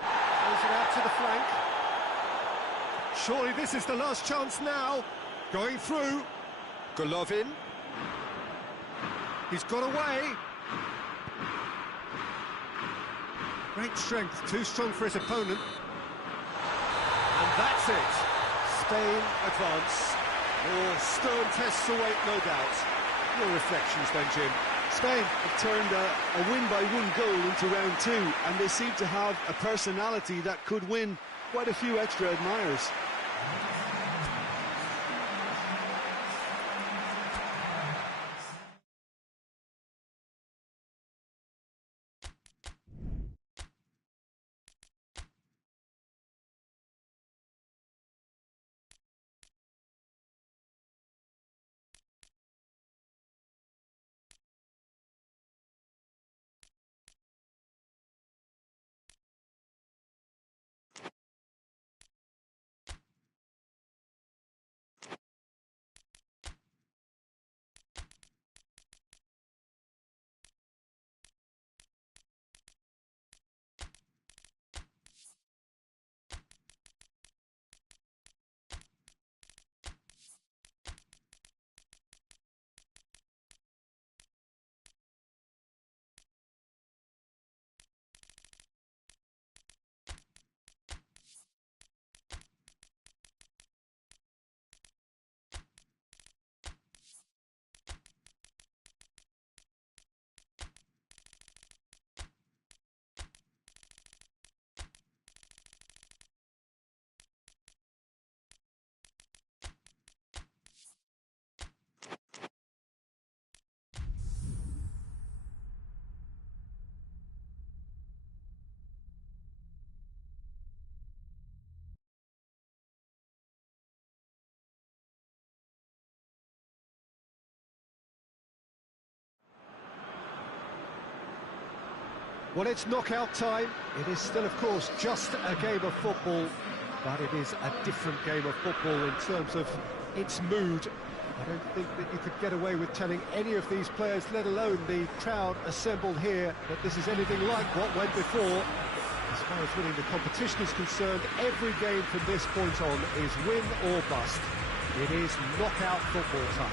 Throws it out to the flank. Surely this is the last chance now. Going through. Golovin. He's got away. Great strength, too strong for his opponent. And that's it. Spain advance. More stern tests await, no doubt. Your reflections then, Jim? Spain have turned a win-by-one goal into round two, and they seem to have a personality that could win quite a few extra admirers. Well, it's knockout time. It is still, of course, just a game of football, but it is a different game of football in terms of its mood. I don't think that you could get away with telling any of these players, let alone the crowd assembled here, that this is anything like what went before. As far as winning the competition is concerned, every game from this point on is win or bust. It is knockout football time.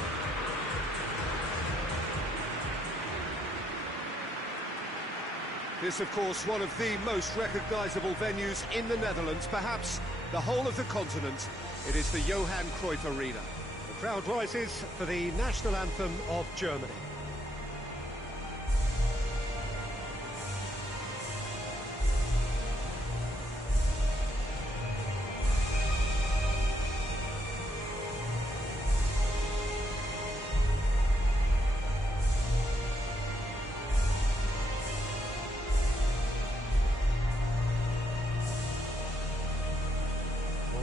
This, of course, one of the most recognisable venues in the Netherlands, perhaps the whole of the continent. It is the Johan Cruyff Arena. The crowd rises for the national anthem of Germany.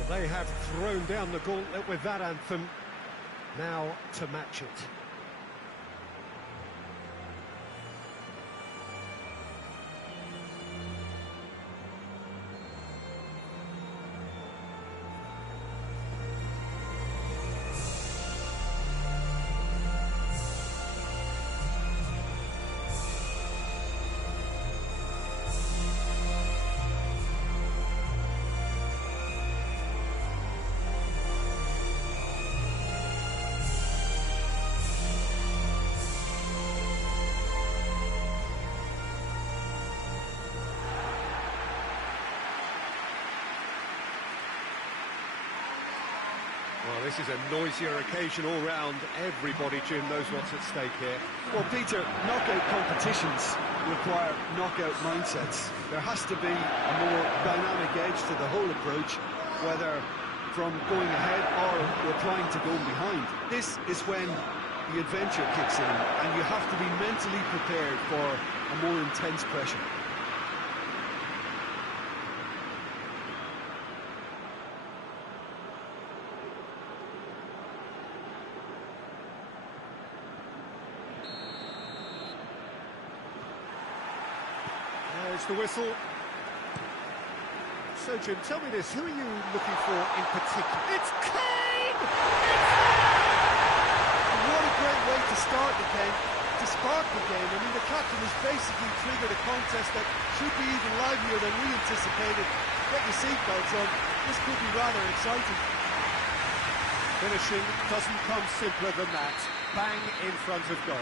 They have thrown down the gauntlet with that anthem. Now to match it. Well, this is a noisier occasion all round. Everybody, Jim, knows what's at stake here. Well, Peter, knockout competitions require knockout mindsets. There has to be a more dynamic edge to the whole approach, whether from going ahead or replying to going behind. This is when the adventure kicks in, and you have to be mentally prepared for a more intense pressure. There's the whistle. So, Jim, tell me this, who are you looking for in particular? It's Kane! What a great way to start the game, to spark the game. I mean, the captain has basically triggered a contest that should be even livelier than we anticipated. Get your seatbelts on, this could be rather exciting. Finishing doesn't come simpler than that. Bang in front of goal.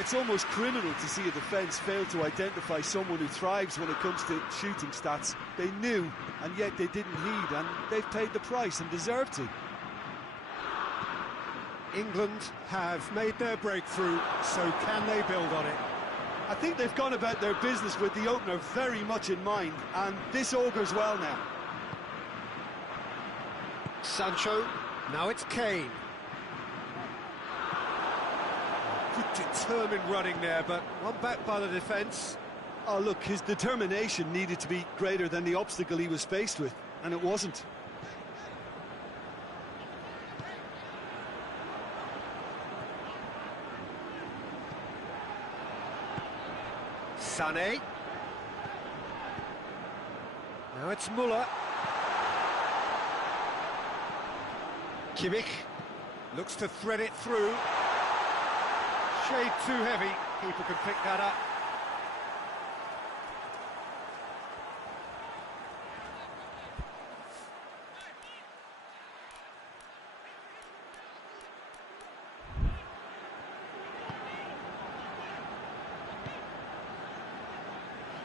It's almost criminal to see a defence fail to identify someone who thrives when it comes to shooting stats. They knew, and yet they didn't heed, and they've paid the price and deserve to. England have made their breakthrough, so can they build on it? I think they've gone about their business with the opener very much in mind, and this augurs well now. Sancho, now it's Kane. Good determined running there, but one back by the defence. Oh, look, his determination needed to be greater than the obstacle he was faced with, and it wasn't. Sané. Now it's Müller. Kimmich looks to thread it through. Shade too heavy, keeper can pick that up.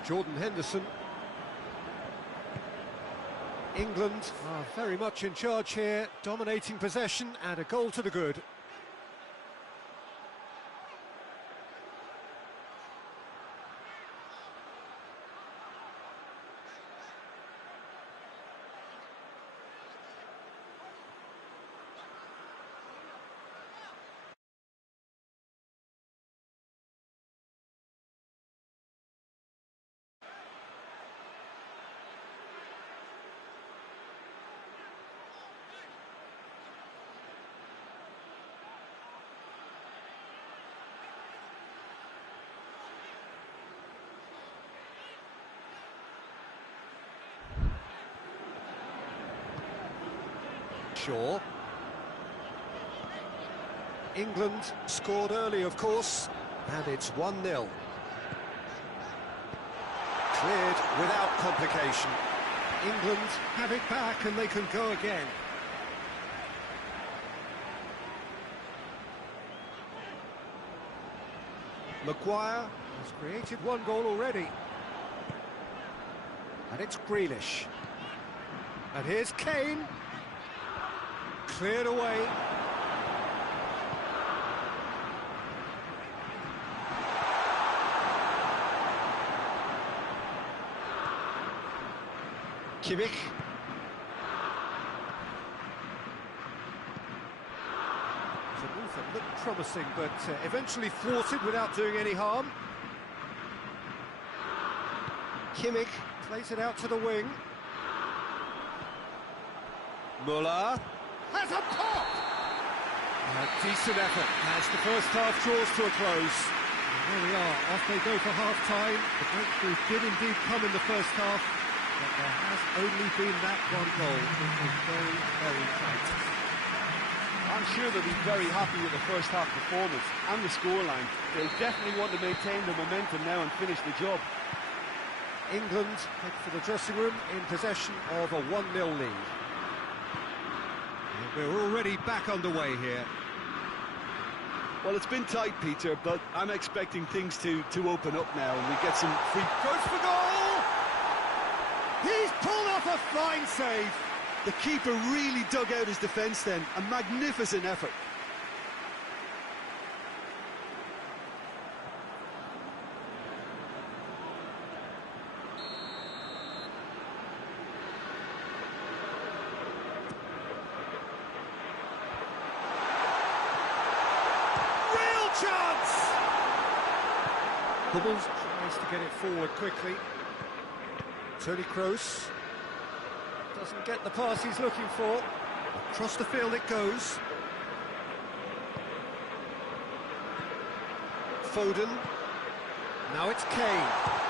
Jordan Henderson. England are very much in charge here, dominating possession and a goal to the good. Shaw. England scored early, of course, and it's 1-0. Cleared without complication. England have it back and they can go again. Maguire has created one goal already. And it's Grealish. And here's Kane. Cleared away. Kimmich. The move that looked promising, but eventually thwarted without doing any harm. Kimmich plays it out to the wing. Muller has a pop! A decent effort as the first half draws to a close. And there we are, off they go for half-time. The breakthrough did indeed come in the first half, but there has only been that one goal. It was very, very tight. I'm sure they'll be very happy with the first half performance and the scoreline. They'll definitely want to maintain the momentum now and finish the job. England head for the dressing room in possession of a 1-0 lead. And we're already back underway here. Well, it's been tight, Peter, but I'm expecting things to open up now and we get some free... Goes for goal! He's pulled off a fine save! The keeper really dug out his defence then. A magnificent effort. Real chance! Hummels tries to get it forward quickly. Toni Kroos doesn't get the pass he's looking for. Across the field it goes. Foden. Now it's Kane.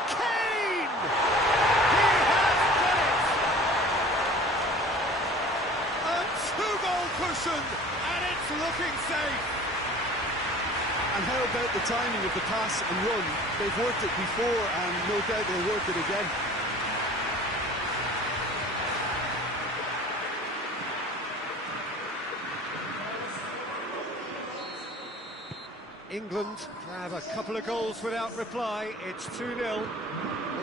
Kane! He has done it! A two-goal cushion, and it's looking safe. And how about the timing of the pass and run? They've worked it before and no doubt they'll work it again. England have a couple of goals without reply. It's 2-0. Well,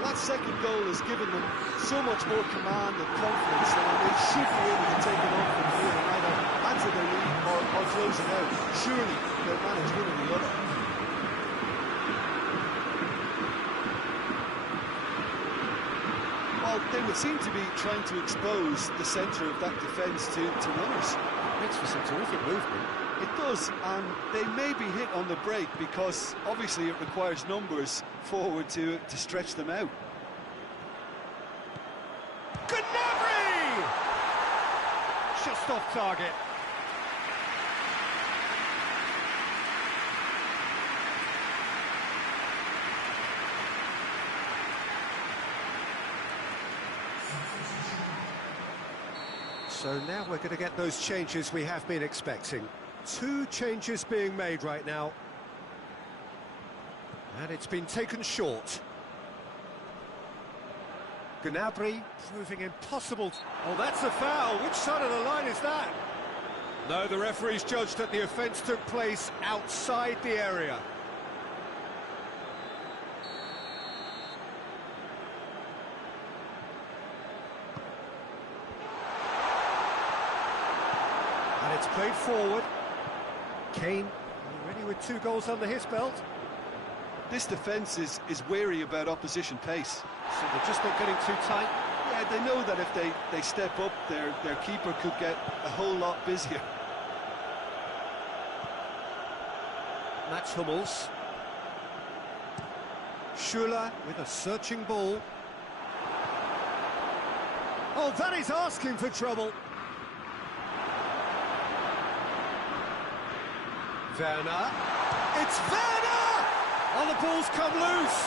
that second goal has given them so much more command and confidence that they should be able to take it on from here and either add to their lead or close it out. Surely they'll manage one or the other. Well, they would seem to be trying to expose the centre of that defence to runners. Makes for some terrific movement. It does, and they may be hit on the break because obviously it requires numbers forward to stretch them out. Gnabry! Just off target. So now we're going to get those changes we have been expecting. 2 changes being made right now. And it's been taken short. Gnabry proving impossible. Oh, that's a foul. Which side of the line is that? No, the referee's judged that the offence took place outside the area. And it's played forward. Kane already with 2 goals under his belt. This defence is wary about opposition pace. So they're just not getting too tight. Yeah, they know that if they step up, their keeper could get a whole lot busier. Mats Hummels. Schuller with a searching ball. Oh, that is asking for trouble. Werner. It's Werner! Oh, the ball's come loose.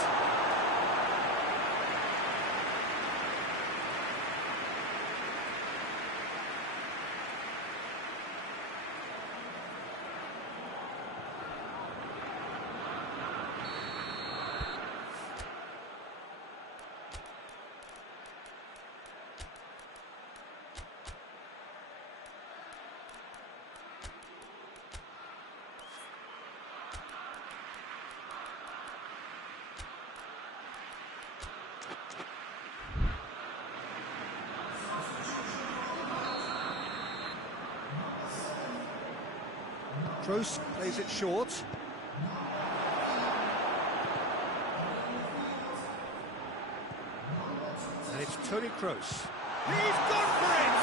Kroos plays it short. And it's Toni Kroos. He's gone for it!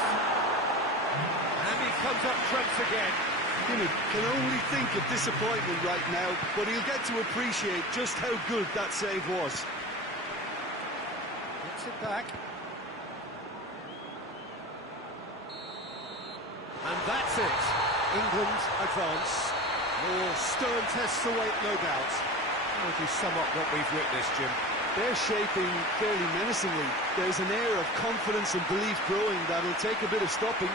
And he comes up trumps again. Kinnock can only think of disappointment right now, but he'll get to appreciate just how good that save was. Gets it back. And that's it. England advance. More stern tests await, no doubt. How would you sum up what we've witnessed, Jim? They're shaping fairly menacingly. There's an air of confidence and belief growing that'll take a bit of stopping.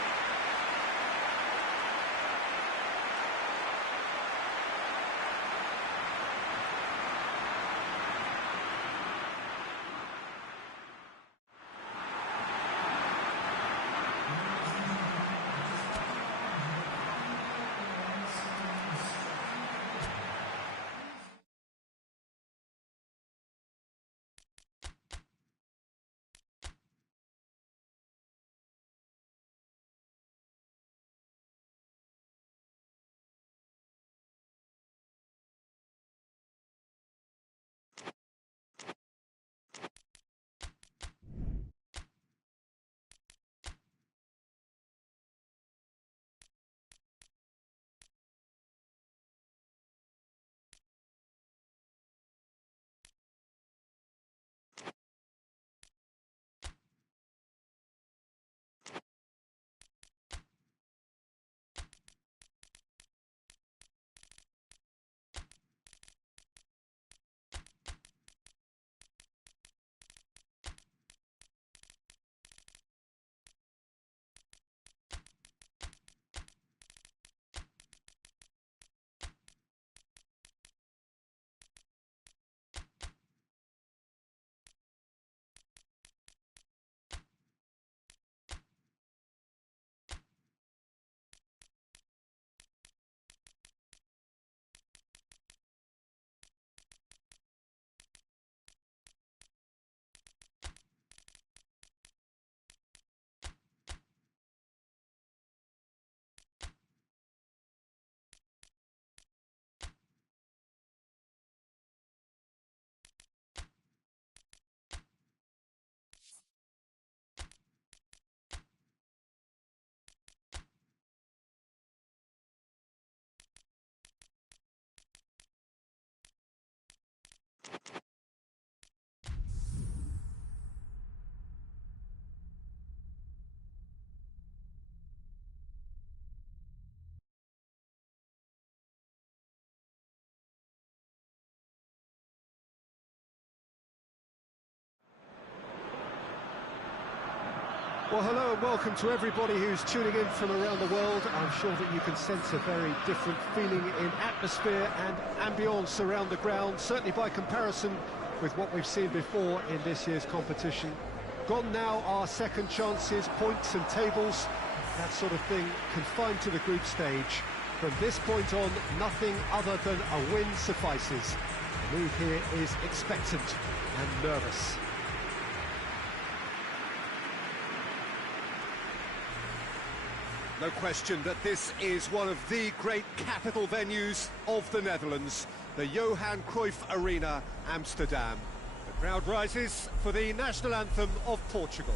Well, hello and welcome to everybody who's tuning in from around the world. I'm sure that you can sense a very different feeling in atmosphere and ambience around the ground, certainly by comparison with what we've seen before in this year's competition. Gone now are second chances, points and tables, that sort of thing confined to the group stage. From this point on, nothing other than a win suffices. The mood here is expectant and nervous. No question that this is one of the great capital venues of the Netherlands, the Johan Cruyff Arena, Amsterdam. The crowd rises for the national anthem of Portugal.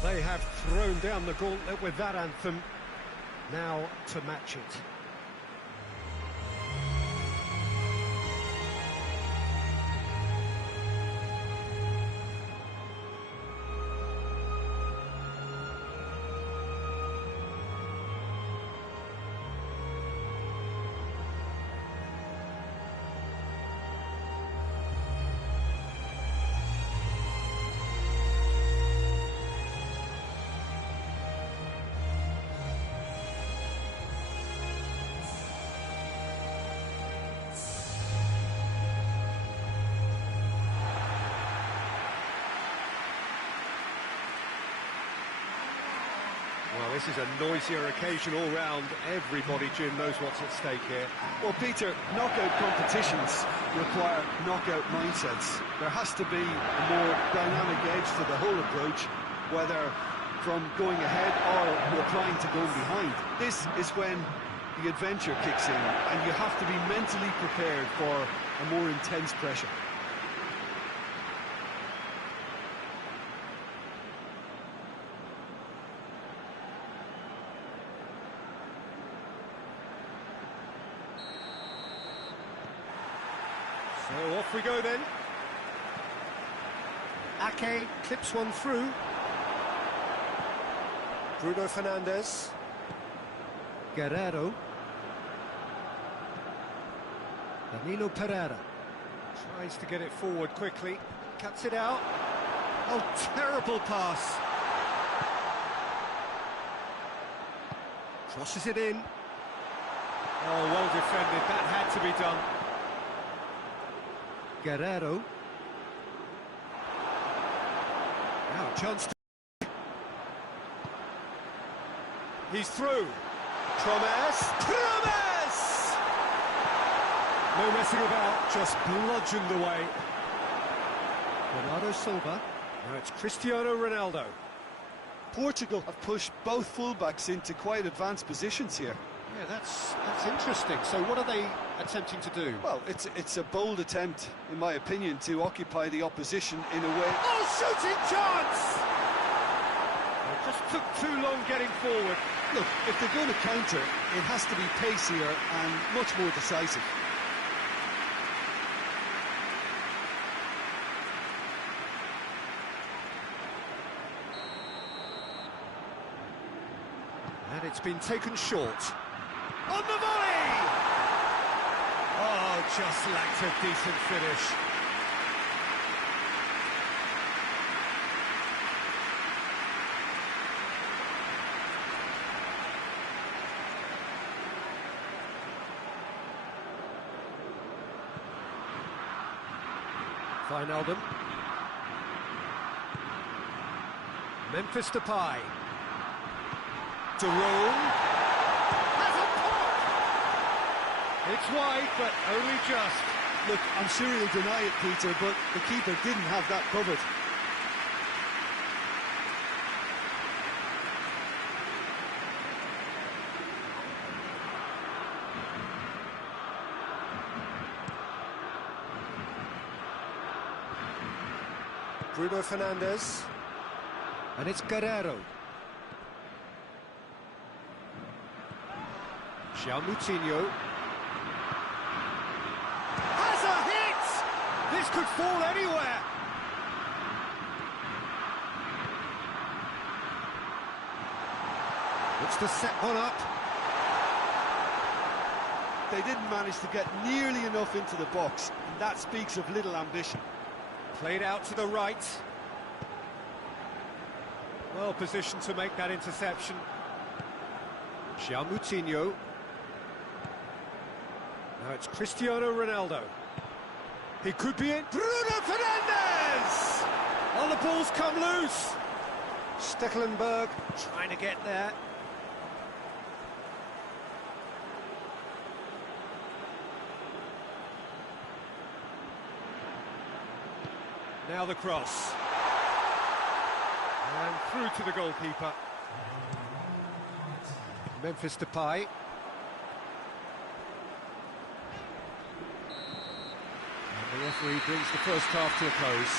They have thrown down the gauntlet with that anthem, now to match it. Well, this is a noisier occasion all round. Everybody, Jim, knows what's at stake here. Well, Peter, knockout competitions require knockout mindsets. There has to be a more dynamic edge to the whole approach, whether from going ahead or replying to going behind. This is when the adventure kicks in, and you have to be mentally prepared for a more intense pressure. So off we go then. Ake clips one through. Bruno Fernandes. Guerrero. Danilo Pereira. Tries to get it forward quickly. Cuts it out. Oh, terrible pass. Crosses it in. Oh, well defended. That had to be done. Guerrero. Now a chance to... He's through. Promes! No messing about, just bludgeoned away. Bernardo Silva. Now it's Cristiano Ronaldo. Portugal have pushed both fullbacks into quite advanced positions here. Yeah, that's interesting. So what are they attempting to do? Well, it's a bold attempt, in my opinion, to occupy the opposition in a way... Oh, shooting chance! It just took too long getting forward. Look, if they're going to counter, it has to be pacier and much more decisive. And it's been taken short. On the volley! Oh, just lacked a decent finish. Wijnaldum. Memphis Depay. Jerome. Has a pop! It's wide, but only just. Look, I'm sure he'll deny it, Peter, but the keeper didn't have that covered. Bruno Fernandes. And it's Guerrero. Moutinho. Has a hit! This could fall anywhere. Looks to set one up. They didn't manage to get nearly enough into the box, and that speaks of little ambition. Played out to the right. Well positioned to make that interception. Moutinho. Now it's Cristiano Ronaldo. He could be in. Bruno Fernandes! Oh, the ball's come loose. Stekelenburg trying to get there. Now the cross. And through to the goalkeeper. Memphis Depay. The referee brings the first half to a close.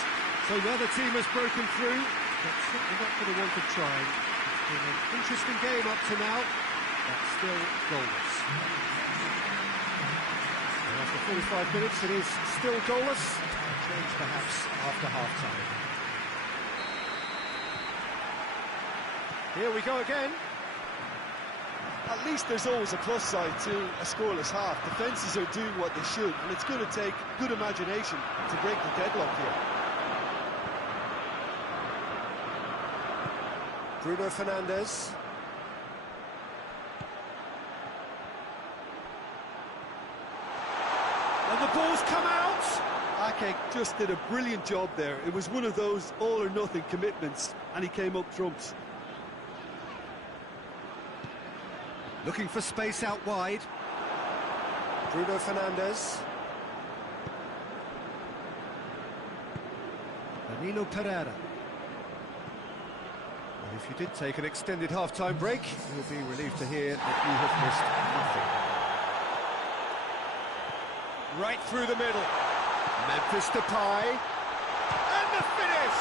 So now the team has broken through, but certainly not for the want of trying. It's been an interesting game up to now, but still goalless. And after 45 minutes, it is still goalless. Change perhaps after half-time. Here we go again. At least there's always a plus side to a scoreless half. Defences are doing what they should, and it's going to take good imagination to break the deadlock here. Bruno Fernandes. And the ball's come out! Ake just did a brilliant job there. It was one of those all-or-nothing commitments, and he came up trumps. Looking for space out wide. Bruno Fernandes. Danilo Pereira. And if you did take an extended half-time break, you'll be relieved to hear that you have missed nothing. Right through the middle. Memphis Depay. And the finish!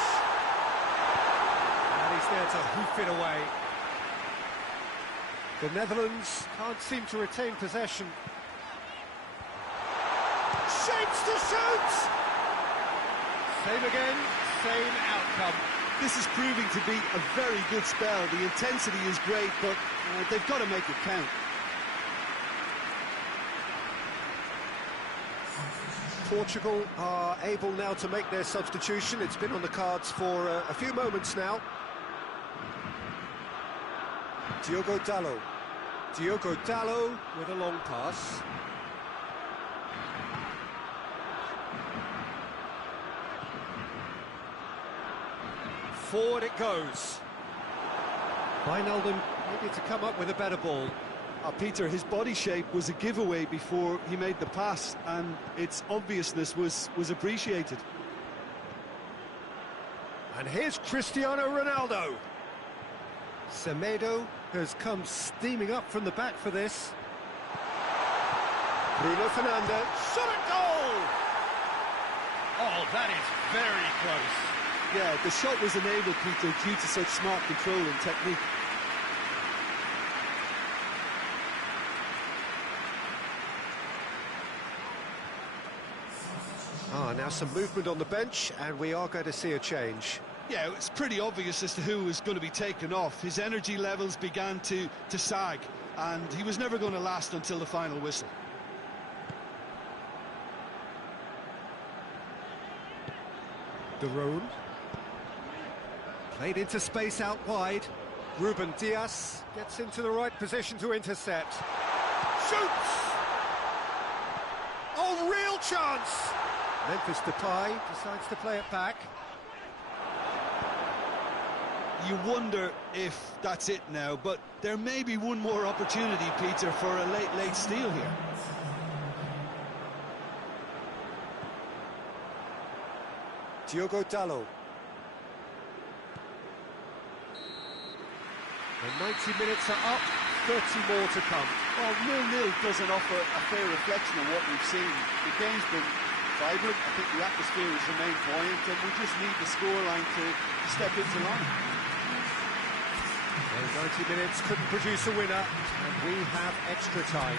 And he's there to hoof it away. The Netherlands can't seem to retain possession. Shapes to shoot! Same again, same outcome. This is proving to be a very good spell. The intensity is great, but they've got to make it count. Portugal are able now to make their substitution. It's been on the cards for a few moments now. Diogo Dalot. Diogo Dalot with a long pass. Forward it goes. Wijnaldum needed to come up with a better ball. Peter, his body shape was a giveaway before he made the pass, and its obviousness was appreciated. And here's Cristiano Ronaldo. Semedo has come steaming up from the back for this. Bruno Fernandes. Shot at goal! Oh, that is very close. Yeah, the shot was enabled, Peter, due to such smart control and technique. Now some movement on the bench, and we are going to see a change. Yeah, it's pretty obvious as to who was going to be taken off. His energy levels began to sag, and he was never going to last until the final whistle. De Roon. Played into space out wide. Ruben Dias gets into the right position to intercept. Shoots! Oh, real chance! Memphis Depay decides to play it back. You wonder if that's it now, but there may be one more opportunity, Peter, for a late steal here. Diogo Dalot. The 90 minutes are up, 30 more to come. Well, 0-0 doesn't offer a fair reflection of what we've seen. The game's been vibrant. I think the atmosphere has remained buoyant, and we just need the scoreline to step into line. Well, 90 minutes couldn't produce a winner, and we have extra time.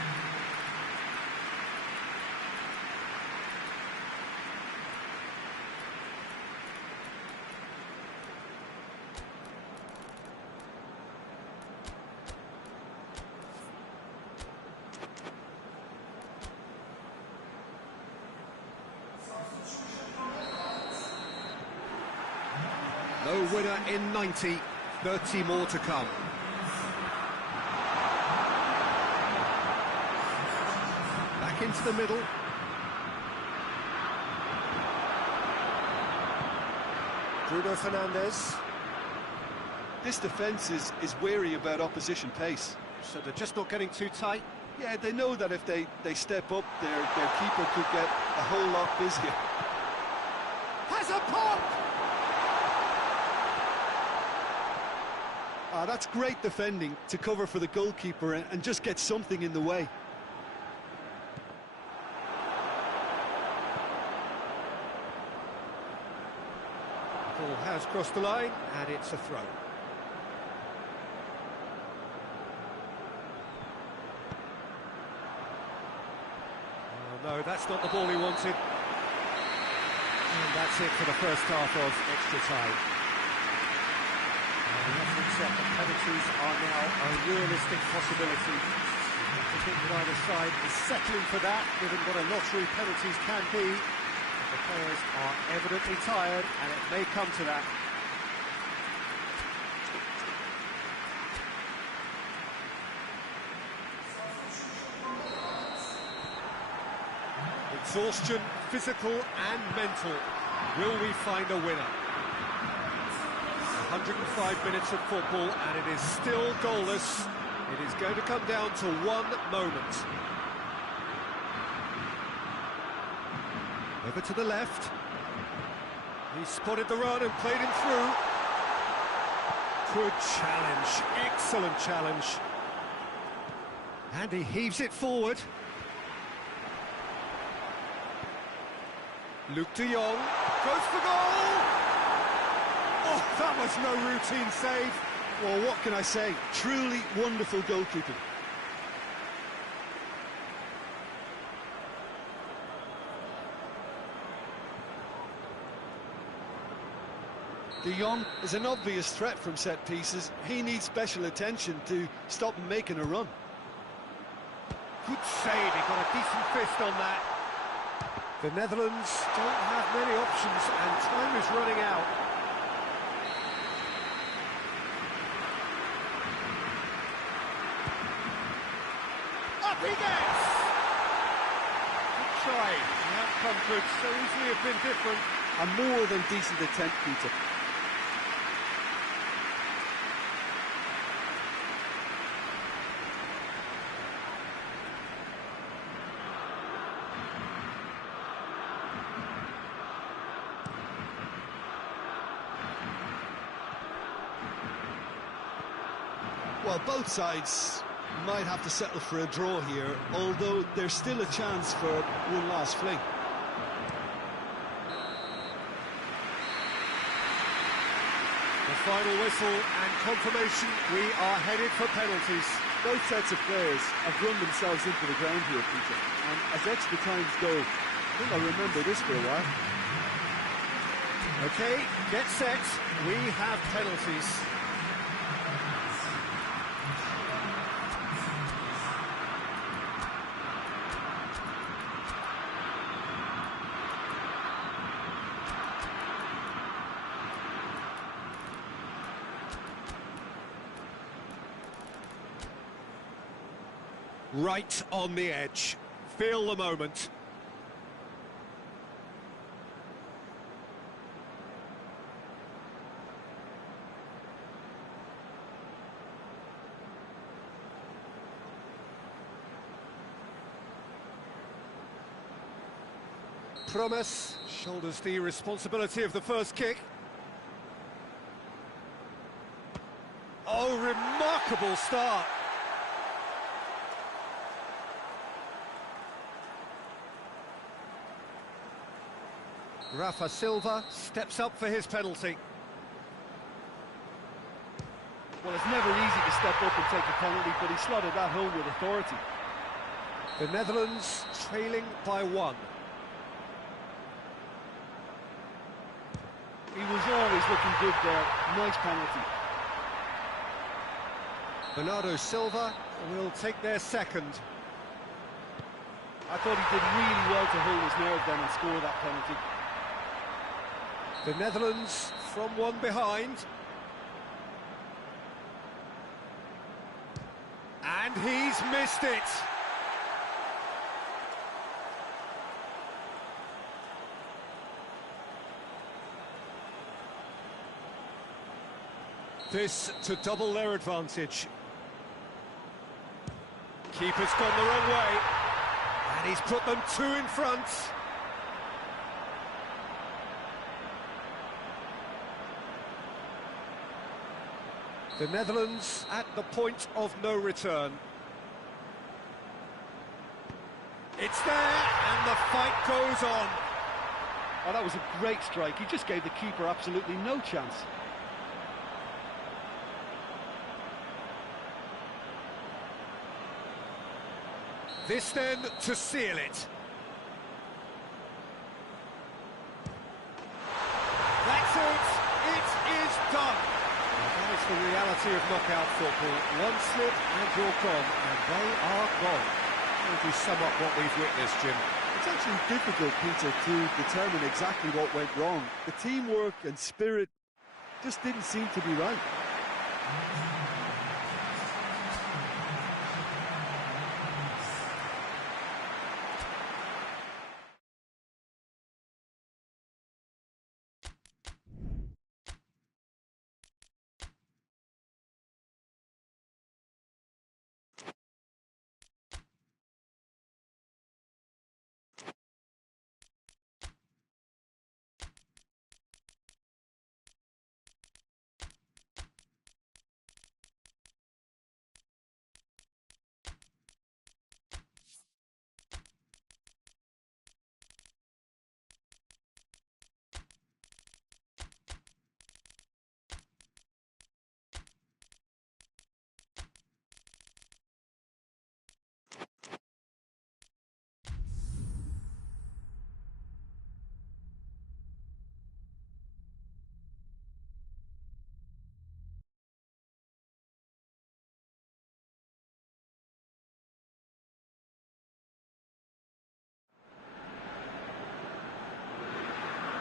No winner in 90, 30 more to come. Back into the middle. Bruno Fernandes. This defence is wary about opposition pace. So they're just not getting too tight. Yeah, they know that if they step up, their keeper could get a whole lot busier. Has a pop! That's great defending to cover for the goalkeeper and just get something in the way. Ball has crossed the line, and it's a throw. Oh, no, that's not the ball he wanted. And that's it for the first half of extra time. The referee said that penalties are now a realistic possibility. I think that either side is settling for that, given what a lottery penalties can be. The players are evidently tired, and it may come to that. Exhaustion, physical and mental. Will we find a winner? 105 minutes of football, and it is still goalless. It is going to come down to one moment. Over to the left. He spotted the run and played him through. Good challenge, excellent challenge. And he heaves it forward. Luke de Jong goes for goal! Oh, that was no routine save. Well, what can I say? Truly wonderful goalkeeping. De Jong is an obvious threat from set pieces. He needs special attention to stop him making a run. Good save, he got a decent fist on that. The Netherlands don't have many options and time is running out. Up he gets! Good try, the outcome could so easily have been different. A more than decent attempt, Peter. Well, both sides might have to settle for a draw here, although there's still a chance for one last fling. The final whistle and confirmation, we are headed for penalties. Both sets of players have run themselves into the ground here, Peter, and as extra times go, I think I'll remember this for a while. Okay, get set, we have penalties. Right on the edge. Feel the moment. Promise shoulders the responsibility of the first kick. Oh, remarkable start. Rafa Silva steps up for his penalty. Well, it's never easy to step up and take a penalty, but he slotted that home with authority. The Netherlands trailing by one. He was always looking good there. Nice penalty. Bernardo Silva will take their second. I thought he did really well to hold his nerve then and score that penalty. The Netherlands from one behind. And he's missed it. This to double their advantage. Keeper's gone the wrong way. And he's put them two in front. The Netherlands at the point of no return. It's there, and the fight goes on. Oh, that was a great strike. He just gave the keeper absolutely no chance. This then to seal it. That's it. It is done. That is the reality of knockout football. One slip and you're gone, and they are gone. How would you sum up what we've witnessed, Jim? It's actually difficult, Peter, to determine exactly what went wrong. The teamwork and spirit just didn't seem to be right.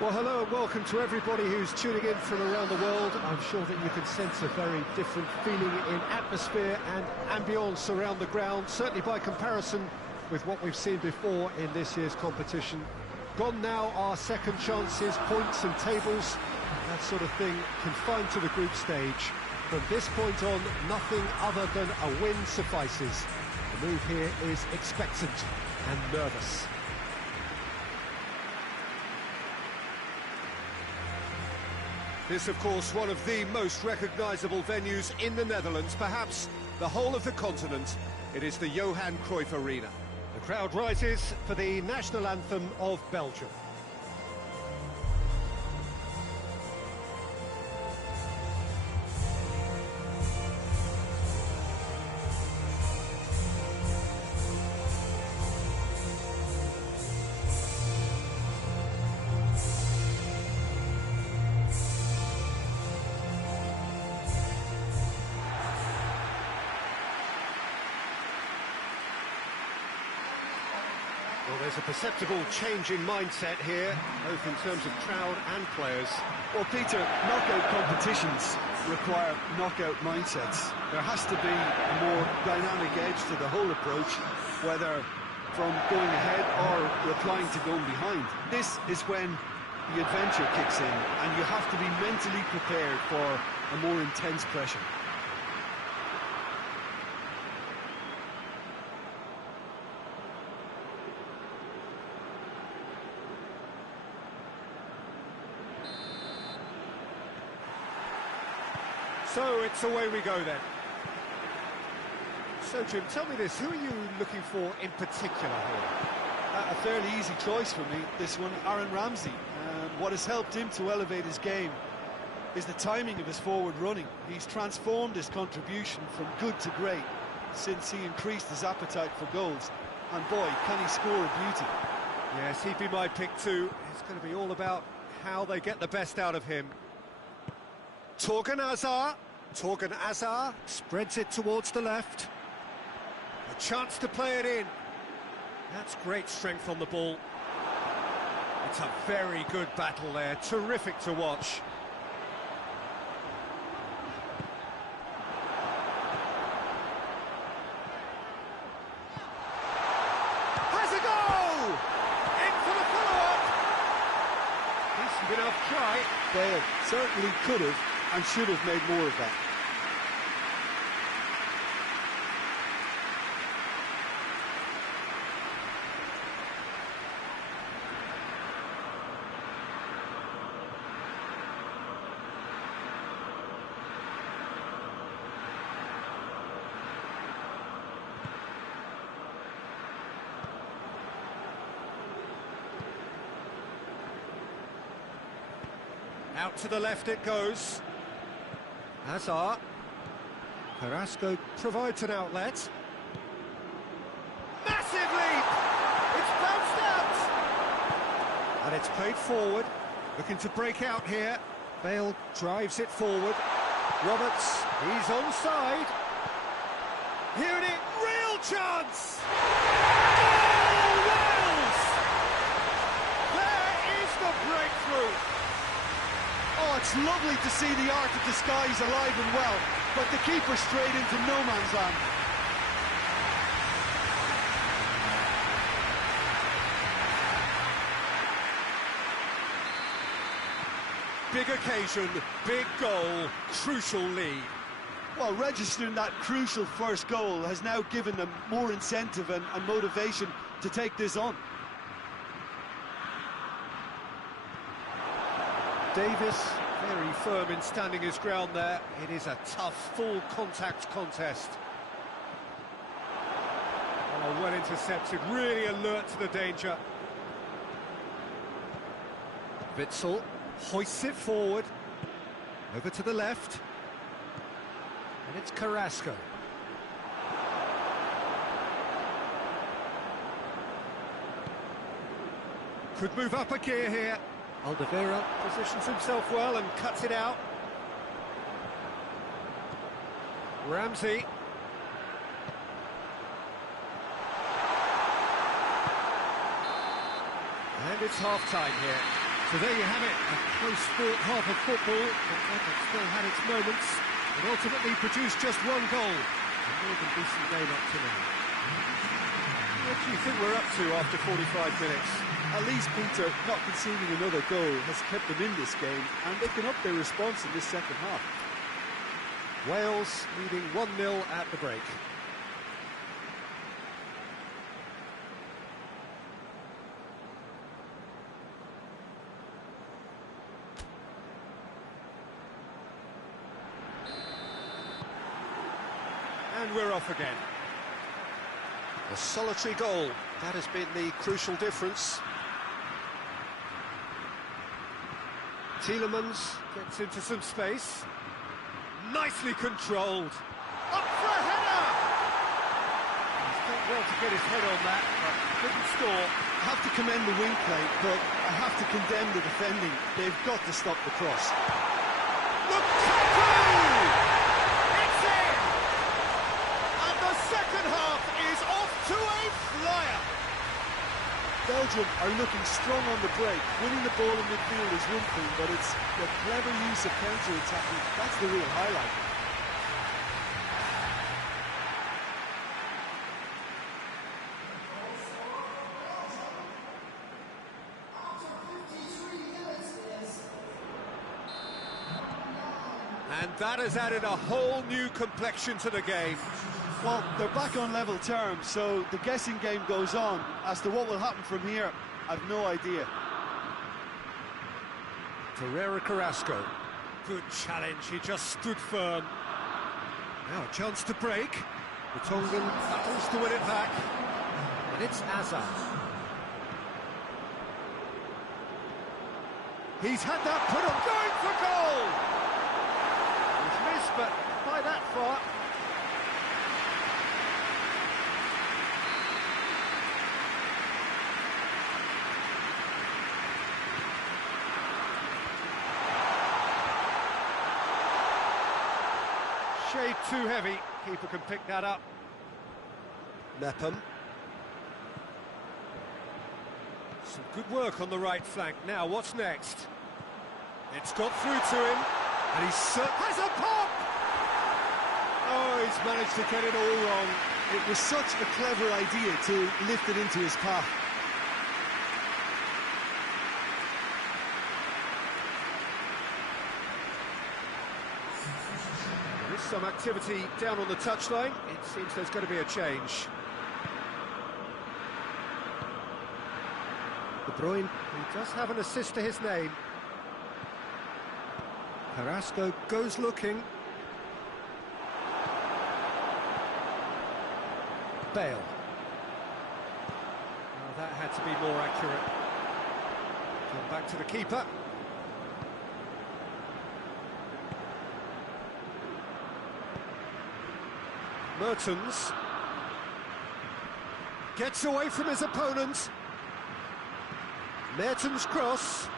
Well, hello and welcome to everybody who's tuning in from around the world. I'm sure that you can sense a very different feeling in atmosphere and ambience around the ground, certainly by comparison with what we've seen before in this year's competition. Gone now are second chances, points and tables, that sort of thing confined to the group stage. From this point on, nothing other than a win suffices. The move here is expectant and nervous. This, of course, one of the most recognisable venues in the Netherlands, perhaps the whole of the continent. It is the Johan Cruyff Arena. The crowd rises for the national anthem of Belgium. Well, there's a perceptible change in mindset here, both in terms of crowd and players. Well, Peter, knockout competitions require knockout mindsets. There has to be a more dynamic edge to the whole approach, whether from going ahead or replying to going behind. This is when the adventure kicks in, and you have to be mentally prepared for a more intense pressure. So it's away we go then. So Jim, tell me this, who are you looking for in particular here? A fairly easy choice for me, this one, Aaron Ramsey. What has helped him to elevate his game is the timing of his forward running. He's transformed his contribution from good to great since he increased his appetite for goals. And boy, can he score a beauty. Yes, he'd be my pick too. It's going to be all about how they get the best out of him. Torgan Hazard spreads it towards the left. A chance to play it in. That's great strength on the ball. It's a very good battle there, terrific to watch. Has a goal! In for the follow-up. Decent enough try. Bale certainly could have and should have made more of that. Out to the left it goes. Hazard. Carrasco provides an outlet. Massive leap! It's bounced out! And it's played forward. Looking to break out here. Bale drives it forward. Roberts, he's onside. Here it is, real chance! Oh, Wales! There is the breakthrough! Oh, it's lovely to see the art of the skies alive and well, but the keeper straight into no man's land. Big occasion, big goal, crucial lead. Well, registering that crucial first goal has now given them more incentive and motivation to take this on. Davis, very firm in standing his ground there. It is a tough, full contact contest. Oh, well intercepted, really alert to the danger. Witsel hoists it forward. Over to the left. And it's Carrasco. Could move up a gear here. Alderweireld positions himself well and cuts it out. Ramsey. And it's half-time here. So there you have it, a close-fought half of football, but one that still had its moments, and ultimately produced just one goal. A more than decent game up to now. What do you think we're up to after 45 minutes? At least, Peter, not conceding another goal has kept them in this game, and they can up their response in this second half. Wales leading 1-0 at the break. And we're off again. A solitary goal, that has been the crucial difference. Tielemans gets into some space. Nicely controlled. Up for a header! He's done well to get his head on that, but couldn't score. I have to commend the wing play, but I have to condemn the defending. They've got to stop the cross. It's in! And the second half is off to a flyer! Belgium are looking strong on the break. Winning the ball in midfield is one thing, but it's the clever use of counter-attacking. That's the real highlight. And that has added a whole new complexion to the game. Well, they're back on level terms, so the guessing game goes on. As to what will happen from here, I've no idea. Torneo Carrasco. Good challenge, he just stood firm. Now a chance to break. The Tongan battles to win it back. And it's Azar. He's had that put on, going for goal! He's missed, but by that far. Shade too heavy, keeper can pick that up. Mepham. Some good work on the right flank. Now, what's next? It's got through to him, and he has a pop! Oh, he's managed to get it all wrong. It was such a clever idea to lift it into his path. Some activity down on the touchline. It seems there's going to be a change. De Bruyne, he does have an assist to his name. Carrasco goes looking. Bale. Well, that had to be more accurate. Come back to the keeper. Mertens gets away from his opponent. Mertens' cross.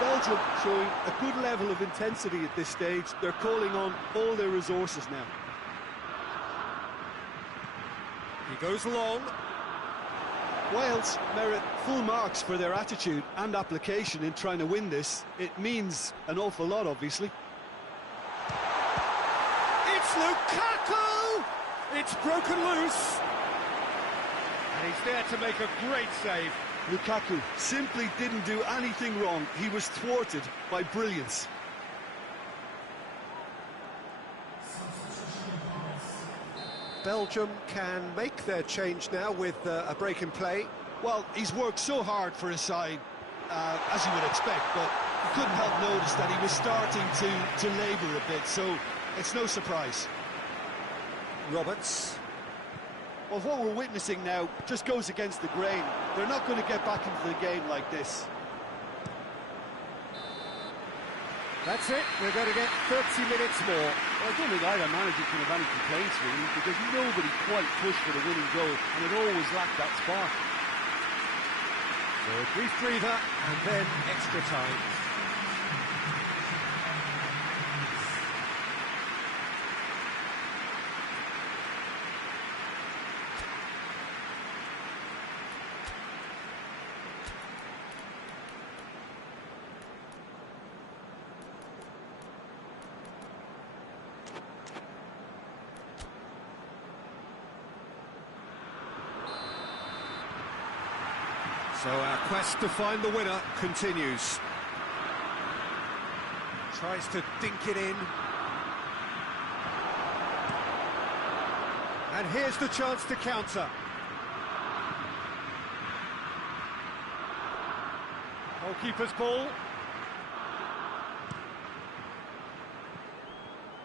Belgium showing a good level of intensity at this stage. They're calling on all their resources now. He goes long. Wales merit full marks for their attitude and application in trying to win this. It means an awful lot, obviously. Lukaku! It's broken loose. And he's there to make a great save. Lukaku simply didn't do anything wrong. He was thwarted by brilliance. Belgium can make their change now with a break in play. Well, he's worked so hard for his side, as you would expect, but you couldn't help notice that he was starting to labour a bit, so it's no surprise. Roberts. Well, what we're witnessing now just goes against the grain. They're not going to get back into the game like this. That's it, we're going to get 30 minutes more. Well, I don't think either manager can have any complaints, really, because nobody quite pushed for the winning goal, and it always lacked that spark. So a brief breather, and then extra time. So our quest to find the winner continues. Tries to dink it in. And here's the chance to counter. Goalkeeper's ball.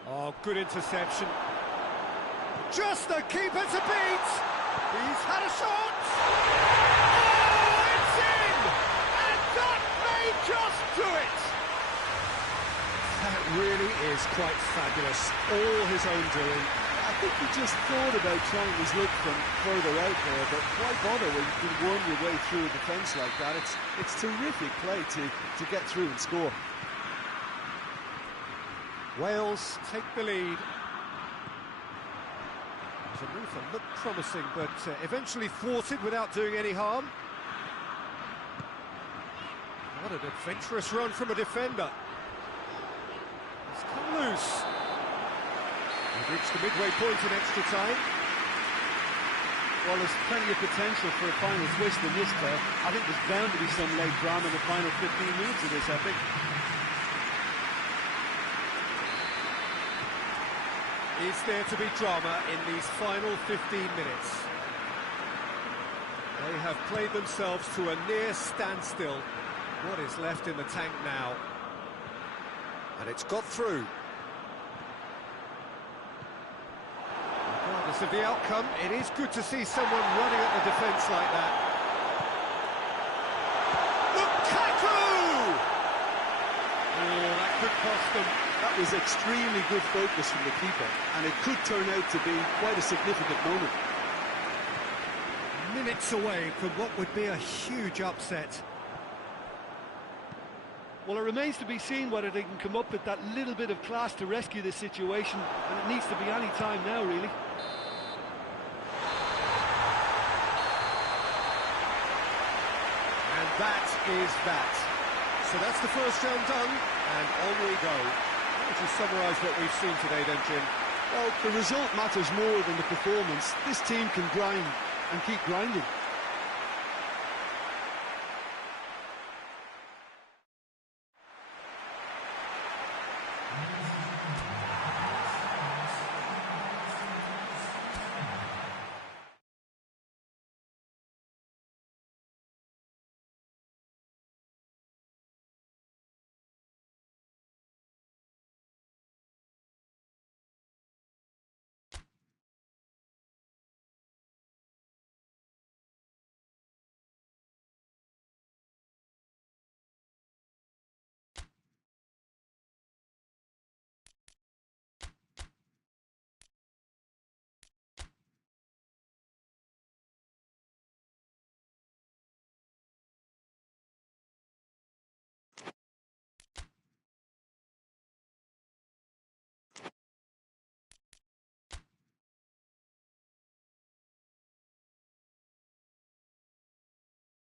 Oh, good interception. Just the keeper to beat! He's had a shot! Oh, it's in! And that may just do it! That really is quite fabulous. All his own doing. I think he just thought about trying his look from further out there, but why bother when you can worm your way through a defence like that? It's terrific play to get through and score. Wales take the lead. The move that looked promising, but eventually thwarted without doing any harm. What an adventurous run from a defender. It's come loose. We've reached the midway point in extra time. Well, there's plenty of potential for a final twist in this play. I think there's bound to be some late drama in the final 15 minutes of this epic. Is there to be drama in these final 15 minutes? They have played themselves to a near standstill. What is left in the tank now? And it's got through. Regardless of the outcome, it is good to see someone running at the defence like that. Lukaku! Oh, that could cost them. That was extremely good focus from the keeper, and it could turn out to be quite a significant moment. Minutes away from what would be a huge upset. Well, it remains to be seen whether they can come up with that little bit of class to rescue this situation, and it needs to be any time now, really. And that is that. So that's the first round done, and on we go. How would you summarise what we've seen today then, Jim? Well, the result matters more than the performance. This team can grind and keep grinding.